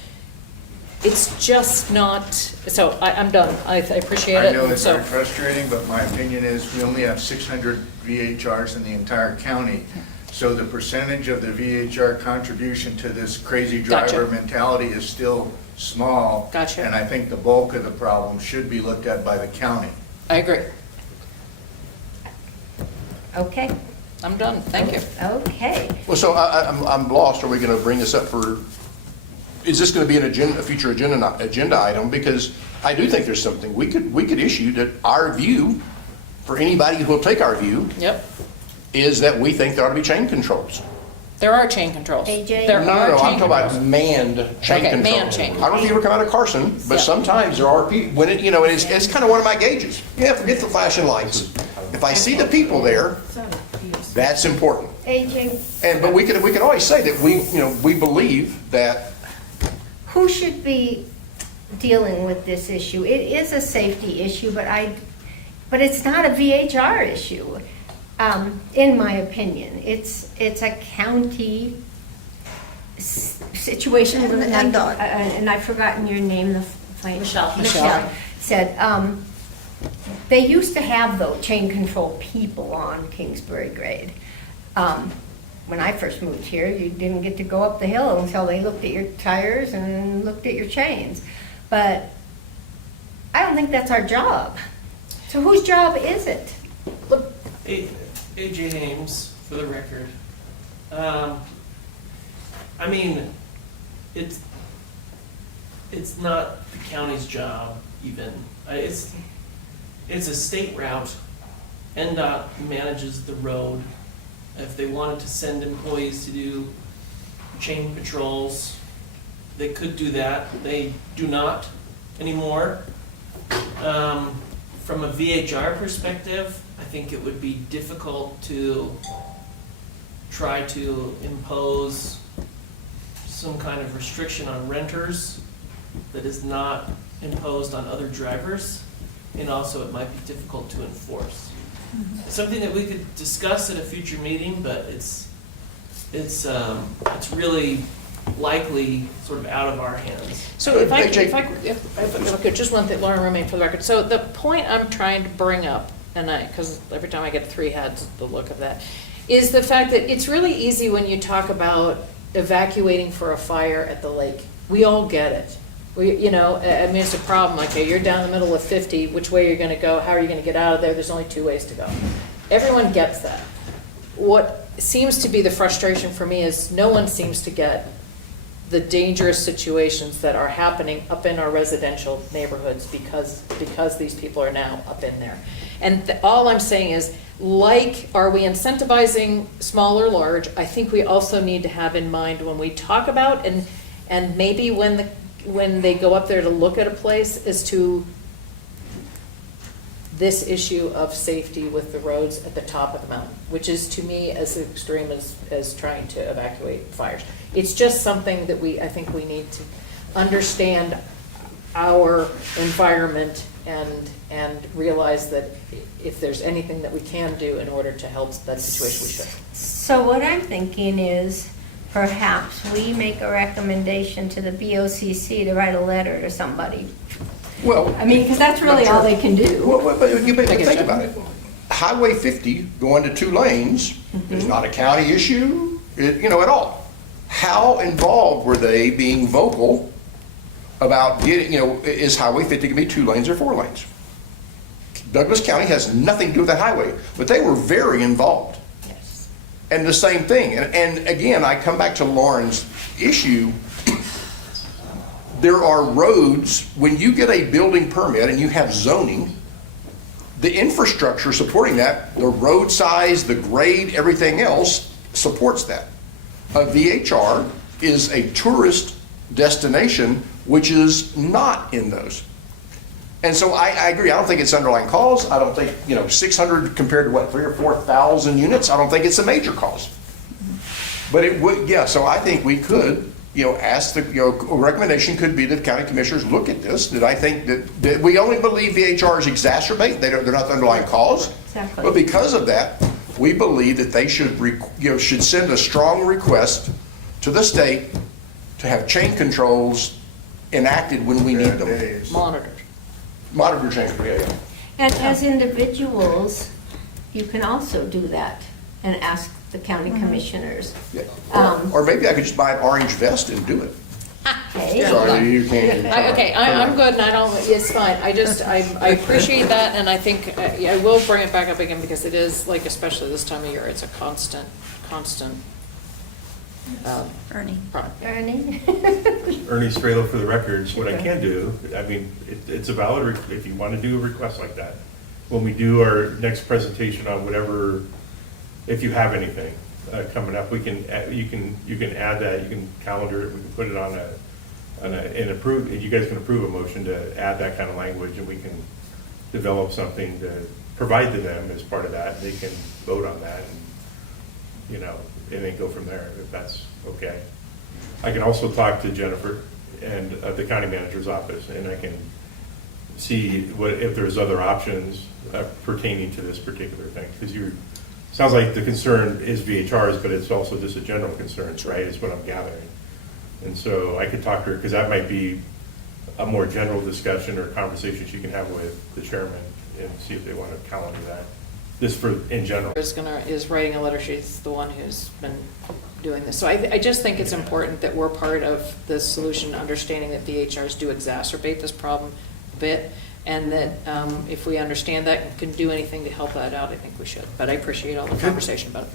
just not, so I'm done. I appreciate it. I know it's So- very frustrating, but my opinion is we only have 600 VHRs in the entire county. So the percentage of the VHR contribution to this crazy driver Gotcha. mentality is still small. Gotcha. And I think the bulk of the problem should be looked at by the county. I agree. Okay, I'm done. Thank you. okay. Well, so I'm lost. Are we going to bring this up for, is this going to be a future agenda item? Because I do think there's something we could issue that our view, for anybody who will take our view, Yep. is that we think there ought to be chain controls. There are chain controls. AJ? There No, are no, I'm chain talking about controls. manned chain Okay, control. manned chain. I don't know if you ever come out of Carson, but Yeah. sometimes there are people, when it, you know, it's kind of one of my gauges. Yeah, forget the flashing lights. If I see the people there, that's important. AJ, But we can always say that we believe that, who should be dealing with this issue? It is a safety issue, but it's not a VHR issue, in my opinion. It's a county situation. And NDOT. And I've forgotten your name, Michelle. Michelle said, they used to have though chain control people on Kingsbury Grade. When I first moved here, you didn't get to go up the hill until they looked at your tires and looked at your chains. But I don't think that's our job. So whose job is it? AJ Hames, for the record. I mean, it's not the county's job even. It's a state route. NDOT manages the road. If they wanted to send employees to do chain patrols, they could do that. They do not anymore. From a VHR perspective, I think it would be difficult to try to impose some kind of restriction on renters that is not imposed on other drivers, and also it might be difficult to enforce. It's something that we could discuss at a future meeting, but it's really likely sort of out of our hands. So if I AJ. could, just one thing, Lauren Romaine for the record. So the point I'm trying to bring up, because every time I get three heads, the look of that, is the fact that it's really easy when you talk about evacuating for a fire at the lake. We all get it. I mean, it's a problem. Okay, you're down the middle of 50, which way you're gonna go, how are you gonna get out of there? There's only two ways to go. Everyone gets that. What seems to be the frustration for me is no one seems to get the dangerous situations that are happening up in our residential neighborhoods because these people are now up in there. And all I'm saying is, are we incentivizing small or large? I think we also need to have in mind when we talk about, and maybe when they go up there to look at a place, as to this issue of safety with the roads at the top of the mountain, which is to me as extreme as trying to evacuate fires. It's just something that I think we need to understand our environment and realize that if there's anything that we can do in order to help that situation, we should. So what I'm thinking is perhaps we make a recommendation to the BOCC to write a letter to somebody. Well, I mean, because that's really all they can do. but you think about it. Highway 50 going to two lanes is not a county issue, at all. How involved were they being vocal about getting, is Highway 50 going to be 2 lanes or 4 lanes? Douglas County has nothing to do with that highway, but they were very involved. Yes. And the same thing, and again, I come back to Lauren's issue. There are roads, when you get a building permit and you have zoning, the infrastructure supporting that, the road size, the grade, everything else supports that. A VHR is a tourist destination, which is not in those. And so I agree, I don't think it's underlying cause. I don't think, 600 compared to what, 3,000 or 4,000 units, I don't think it's a major cause. But it would, so I think we could, ask a recommendation could be that county commissioners look at this, that I think that we only believe VHRs exacerbate, they're not the underlying cause. Exactly. But because of that, we believe that they should, should send a strong request to the state to have chain controls enacted when we need them. Days. Monitored. Monitor chain, yeah. And as individuals, you can also do that and ask the county commissioners. Yeah. Um, Or maybe I could just buy an orange vest and do it. Okay. Sorry, you can't. I'm good, and it's fine. I appreciate that, and I think, I will bring it back up again, because it is, like, especially this time of year, it's a constant Ernie. problem. Ernie? Ernie Strelo for the records, what I can do, I mean, it's a valid, if you want to do a request like that, when we do our next presentation on whatever, if you have anything, coming up, we can, you can add that, you can calendar it, we can put it on and approve, you guys can approve a motion to add that kind of language, and we can develop something to provide to them as part of that. They can vote on that, and, and then go from there, if that's okay. I can also talk to Jennifer and the county manager's office, and I can see if there's other options pertaining to this particular thing. Because sounds like the concern is VHRs, but it's also just a general concern, right, is what I'm gathering. And so I could talk to her, because that might be a more general discussion or conversation she can have with the chairman and see if they want to calendar that, just for, in general. Is writing a letter, she's the one who's been doing this. So I just think it's important that we're part of the solution, understanding that VHRs do exacerbate this problem a bit, and that if we understand that and can do anything to help that out, I think we should. But I appreciate all the conversation about it.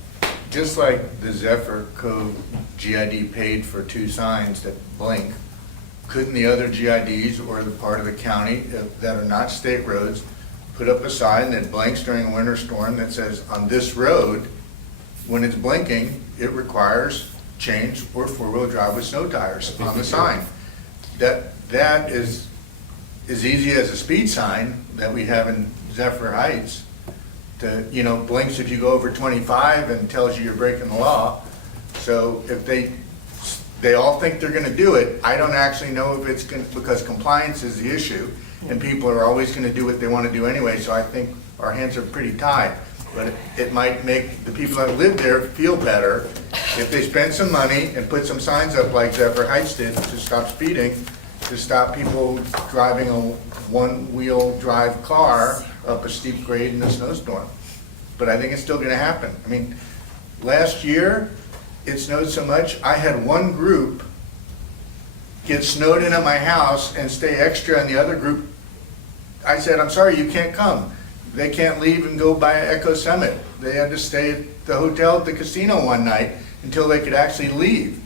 Just like the Zephyr Cove GID paid for 2 signs that blink, couldn't the other GIDs or the part of the county that are not state roads put up a sign that blinks during a winter storm that says, on this road, when it's blinking, it requires change or 4-wheel drive with snow tires on the sign? That is as easy as a speed sign that we have in Zephyr Heights. Blinks if you go over 25 and tells you you're breaking the law. So if they all think they're gonna do it, I don't actually know if it's gonna, because compliance is the issue, and people are always gonna do what they wanna do anyway, so I think our hands are pretty tied. But it might make the people that live there feel better if they spend some money and put some signs up like Zephyr Heights did to stop speeding, to stop people driving a one-wheel drive car up a steep grade in a snowstorm. But I think it's still gonna happen. I mean, last year, it snowed so much, I had one group get snowed in at my house and stay extra, and the other group, I said, I'm sorry, you can't come. They can't leave and go by Echo Summit. They had to stay at the hotel at the casino one night until they could actually leave.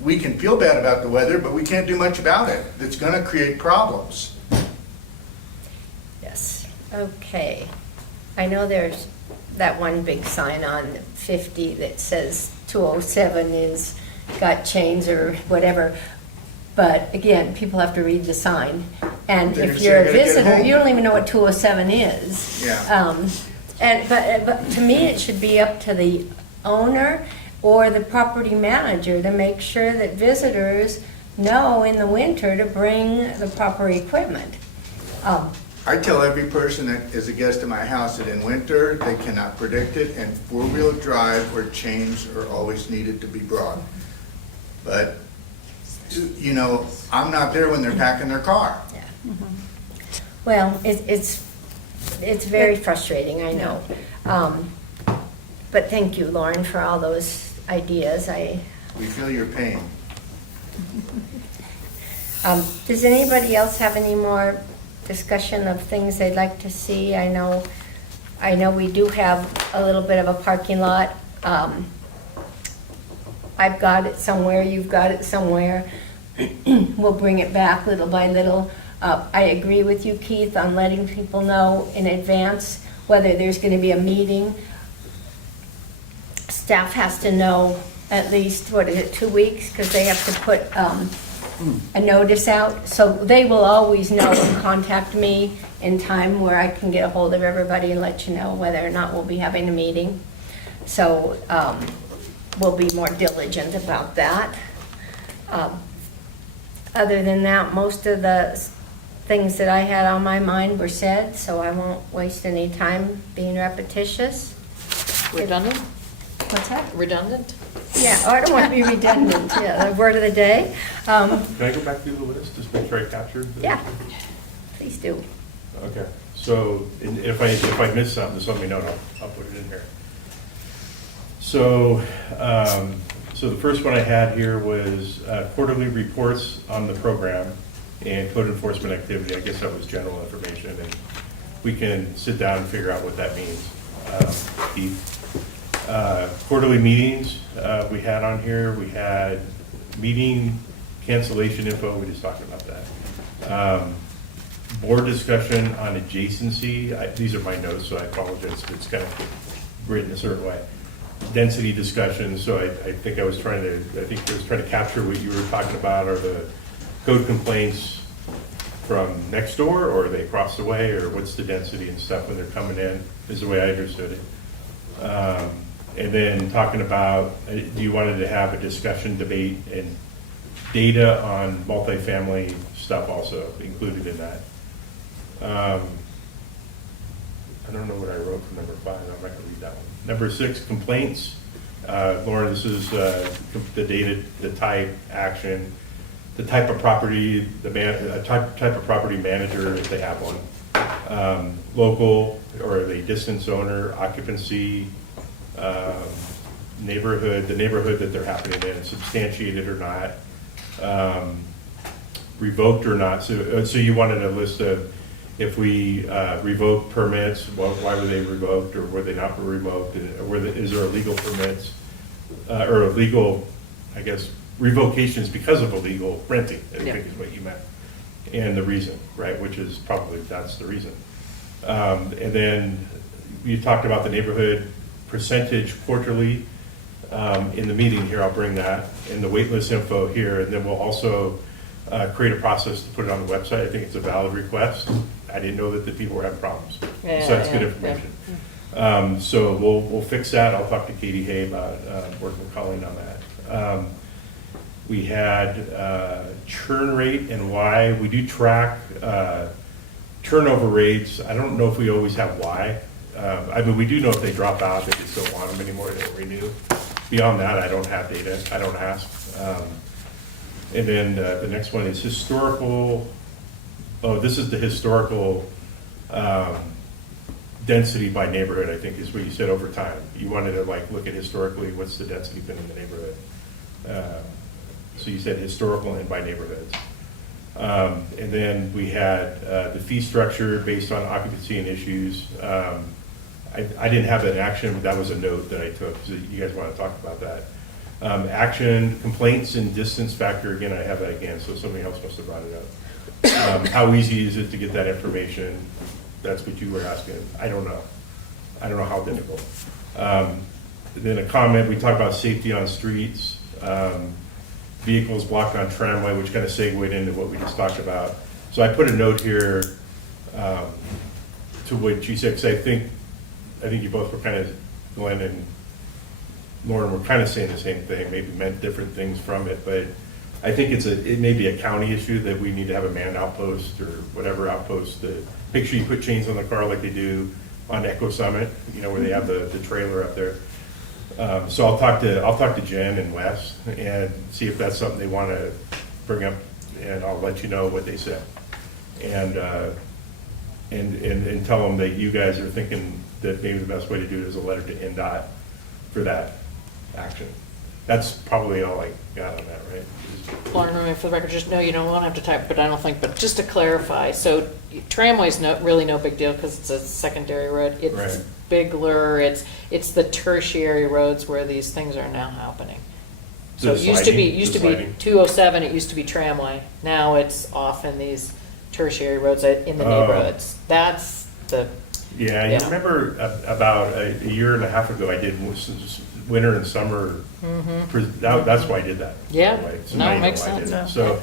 We can feel bad about the weather, but we can't do much about it. It's gonna create problems. Yes, okay. I know there's that one big sign on 50 that says 207 is got chains or whatever. But again, people have to read the sign. And They're if you're a gonna get visitor, home. you don't even know what 207 is. Yeah. But to me, it should be up to the owner or the property manager to make sure that visitors know in the winter to bring the proper equipment. I tell every person that is a guest at my house that in winter, they cannot predict it, and 4-wheel drive or chains are always needed to be brought. But, I'm not there when they're packing their car. Yeah. Well, it's very frustrating, I know. But thank you, Lauren, for all those ideas. We feel your pain. Does anybody else have any more discussion of things they'd like to see? I know we do have a little bit of a parking lot. I've got it somewhere, you've got it somewhere. We'll bring it back little by little. I agree with you, Keith, on letting people know in advance whether there's gonna be a meeting. Staff has to know at least, 2 weeks? Because they have to put a notice out. So they will always know and contact me in time where I can get a hold of everybody and let you know whether or not we'll be having a meeting. So we'll be more diligent about that. Other than that, most of the things that I had on my mind were said, so I won't waste any time being repetitious. Redundant? What's that? Redundant? Yeah, oh, I don't want to be redundant, yeah, the word of the day. Can I go back through the list, just make sure I captured? Yeah, please do. Okay, so if I miss something, just let me know, and I'll put it in here. So, so the first one I had here was quarterly reports on the program and code enforcement activity. I guess that was general information, and we can sit down and figure out what that means. Keith. Quarterly meetings we had on here. We had meeting cancellation info. We just talked about that. Board discussion on adjacency. These are my notes, so I apologize if it's kind of written a certain way. density discussion, so I think I was trying to capture what you were talking about, are the code complaints from next door, or are they across the way, or what's the density and stuff when they're coming in, is the way I understood it. And then talking about, do you wanted to have a discussion, debate, and data on multifamily stuff also included in that. I don't know what I wrote for number 5, I'm not gonna read that one. Number 6, complaints. Lauren, this is the data, the type, action, the type of property, type of property manager, if they have one. Local, or the distance owner, occupancy, neighborhood, the neighborhood that they're happening in, substantiated or not, revoked or not. So you wanted a list of, if we revoke permits, why were they revoked, or were they not revoked? Is there illegal permits, or illegal, I guess, revocations because of illegal renting, I think is what you meant. And the reason, right, which is probably, that's the reason. And then you talked about the neighborhood percentage quarterly. In the meeting here, I'll bring that, and the wait list info here, and then we'll also create a process to put it on the website. I think it's a valid request. I didn't know that the people were having problems. So that's good information. So we'll fix that. I'll talk to Katie Hay about working with Colleen on that. We had churn rate and why. We do track turnover rates. I don't know if we always have why. I mean, we do know if they drop out, they just don't want them anymore, they don't renew. Beyond that, I don't have data. I don't ask. And then the next one is historical. Oh, this is the historical density by neighborhood, I think is what you said over time. You wanted to like look at historically, what's the density been in the neighborhood? So you said historical and by neighborhoods. And then we had the fee structure based on occupancy and issues. I didn't have an action, but that was a note that I took, so you guys want to talk about that. Action, complaints and distance factor, again, I have that again, so somebody else must have brought it up. How easy is it to get that information? That's what you were asking. I don't know. I don't know how difficult. Then a comment, we talked about safety on streets, vehicles blocked on tramway, which kind of segued into what we just talked about. So I put a note here to what you said, because I think you both were kind of, Glenn and Lauren were kind of saying the same thing, maybe meant different things from it, but I think it may be a county issue that we need to have a manned outpost or whatever outpost to make sure you put chains on the car like they do on Echo Summit, you know, where they have the trailer up there. So I'll talk to Jen and Wes and see if that's something they want to bring up, and I'll let you know what they said. And tell them that you guys are thinking that maybe the best way to do it is a letter to NDOT for that action. That's probably all I got on that, right? Lauren, for the record, just, no, you don't want to have to type, but I don't think, but just to clarify, so tramway's really no big deal because it's a secondary road. It's Right. Bigler, it's the tertiary roads where these things are now happening. So The it used to be sliding? 207, it used to be tramway. Now it's often these tertiary roads in the Oh. neighborhoods. That's the, Yeah, you Yeah. remember about a year and a half ago, I did winter and summer. That's why I did that. Mm-hmm. Yeah. by the way. So No, now it you know makes why I did sense. it. So,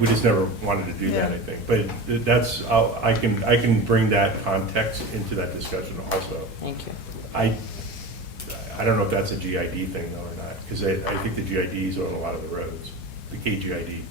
we just never wanted to do that, Yeah. I think. But that's, I can bring that context into that discussion also. thank you. I don't know if that's a GID thing though or not, because I think the GIDs own a lot of the roads, the KGID.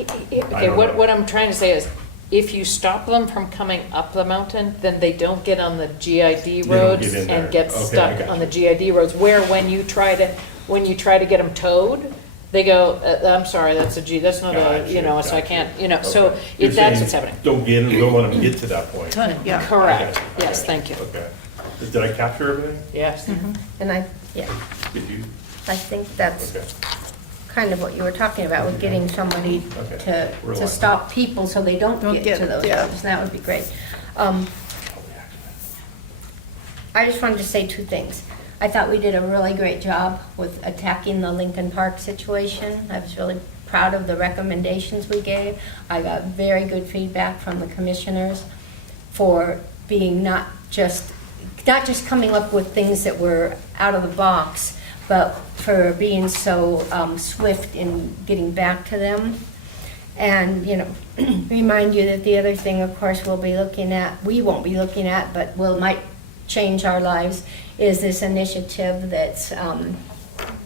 Okay, don't know. what I'm trying to say is, if you stop them from coming up the mountain, then they don't get on the GID don't roads get in there. and get Okay, I stuck got on you. the GID roads, where when you try to get them towed, they go, I'm sorry, that's not a, you know, so I Gotcha, can't, gotcha. you know, so Okay. You're that's saying what's happening. Don't let them get to that point. Yeah. Correct, Okay, yes, okay, thank you. Okay. Did I capture everything? Yes. And Did you? I think that's Okay. kind of what you were talking about, with getting somebody Okay. We're to aligned. stop people so they don't Don't get get to it, those yeah. roads, and that would be great. I just wanted to say 2 things. I thought we did a really great job with attacking the Lincoln Park situation. I was really proud of the recommendations we gave. I got very good feedback from the commissioners for being not just not just coming up with things that were out of the box, but for being so swift in getting back to them. And, you know, remind you that the other thing, of course, we won't be looking at, but might change our lives, is this initiative that's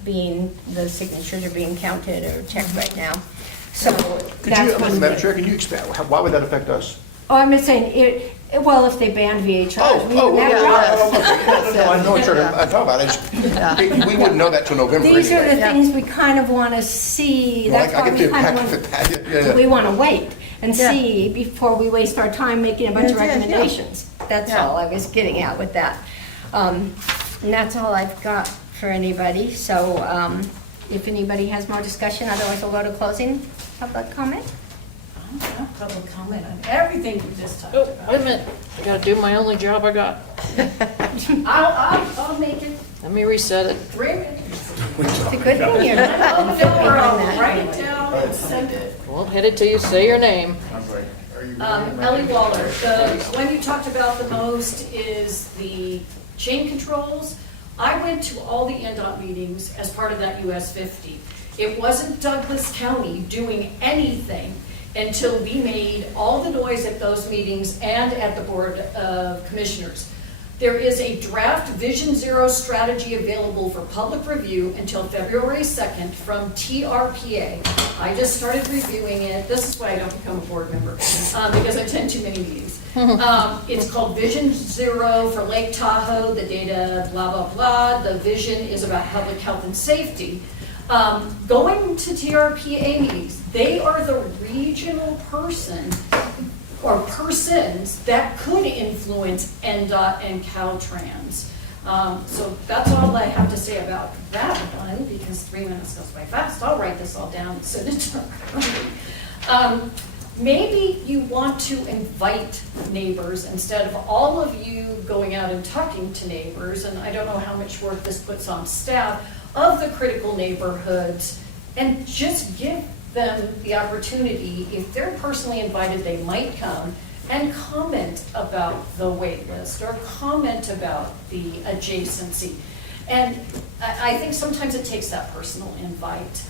the signatures are being counted or checked right now. So Could that's you, one Madam thing. Chair, can you expand, why would that affect us? Oh, I'm just saying, well, if they ban VHRs, we wouldn't have jobs. No, I know what you're talking about, we wouldn't know that till November These are the anyway. things we kind of want to see, No, that's I why get we the kind of impact want, of that, yeah. we want to wait and Yeah. see before we waste our time making a bunch of Yeah, yeah, yeah. recommendations. That's Yeah. all I was getting at with that. And that's all I've got for anybody, so if anybody has more discussion, otherwise we'll go to closing public comment. Public comment on everything we just talked Oh, about. wait a minute, I gotta do my only job I got. I'll make it Let me reset it. 3 minutes. It's a good thing you're not I'll behind that. write it down and send it. Won't hit it till you say your name. Ellie Waller, the one you talked about the most is the chain controls. I went to all the NDOT meetings as part of that US 50. It wasn't Douglas County doing anything until we made all the noise at those meetings and at the Board of Commissioners. There is a draft Vision Zero strategy available for public review until February 2nd from TRPA. I just started reviewing it. This is why I don't become a board member, because I attend too many meetings. It's called Vision Zero for Lake Tahoe, the data, blah, blah, blah. The vision is about public health and safety. Going to TRPA meetings, they are the regional person or persons that could influence NDOT and Caltrans. So that's all I have to say about that one, because 3 minutes goes by fast. I'll write this all down and send it to her. Maybe you want to invite neighbors instead of all of you going out and talking to neighbors, and I don't know how much work this puts on staff, of the critical neighborhoods, and just give them the opportunity, if they're personally invited, they might come and comment about the wait list or comment about the adjacency. And I think sometimes it takes that personal invite.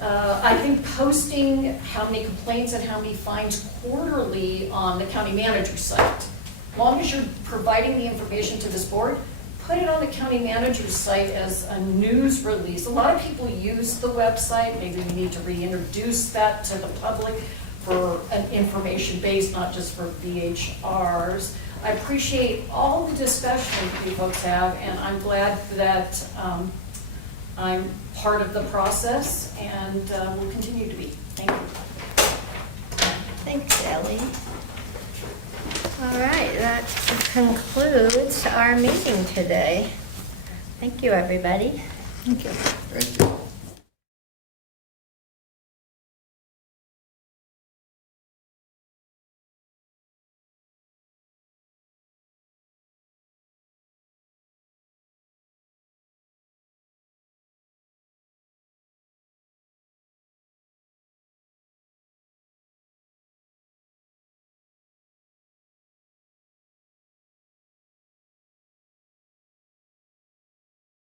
I think posting how many complaints and how many fines quarterly on the county manager's site, as long as you're providing the information to this board, put it on the county manager's site as a news release. A lot of people use the website. Maybe we need to reintroduce that to the public for an information base, not just for VHRs. I appreciate all the discussion you folks have, and I'm glad that I'm part of the process and will continue to be. Thank you. Thanks, Ellie. All right, that concludes our meeting today. Thank you, everybody. Thank you. Thank you.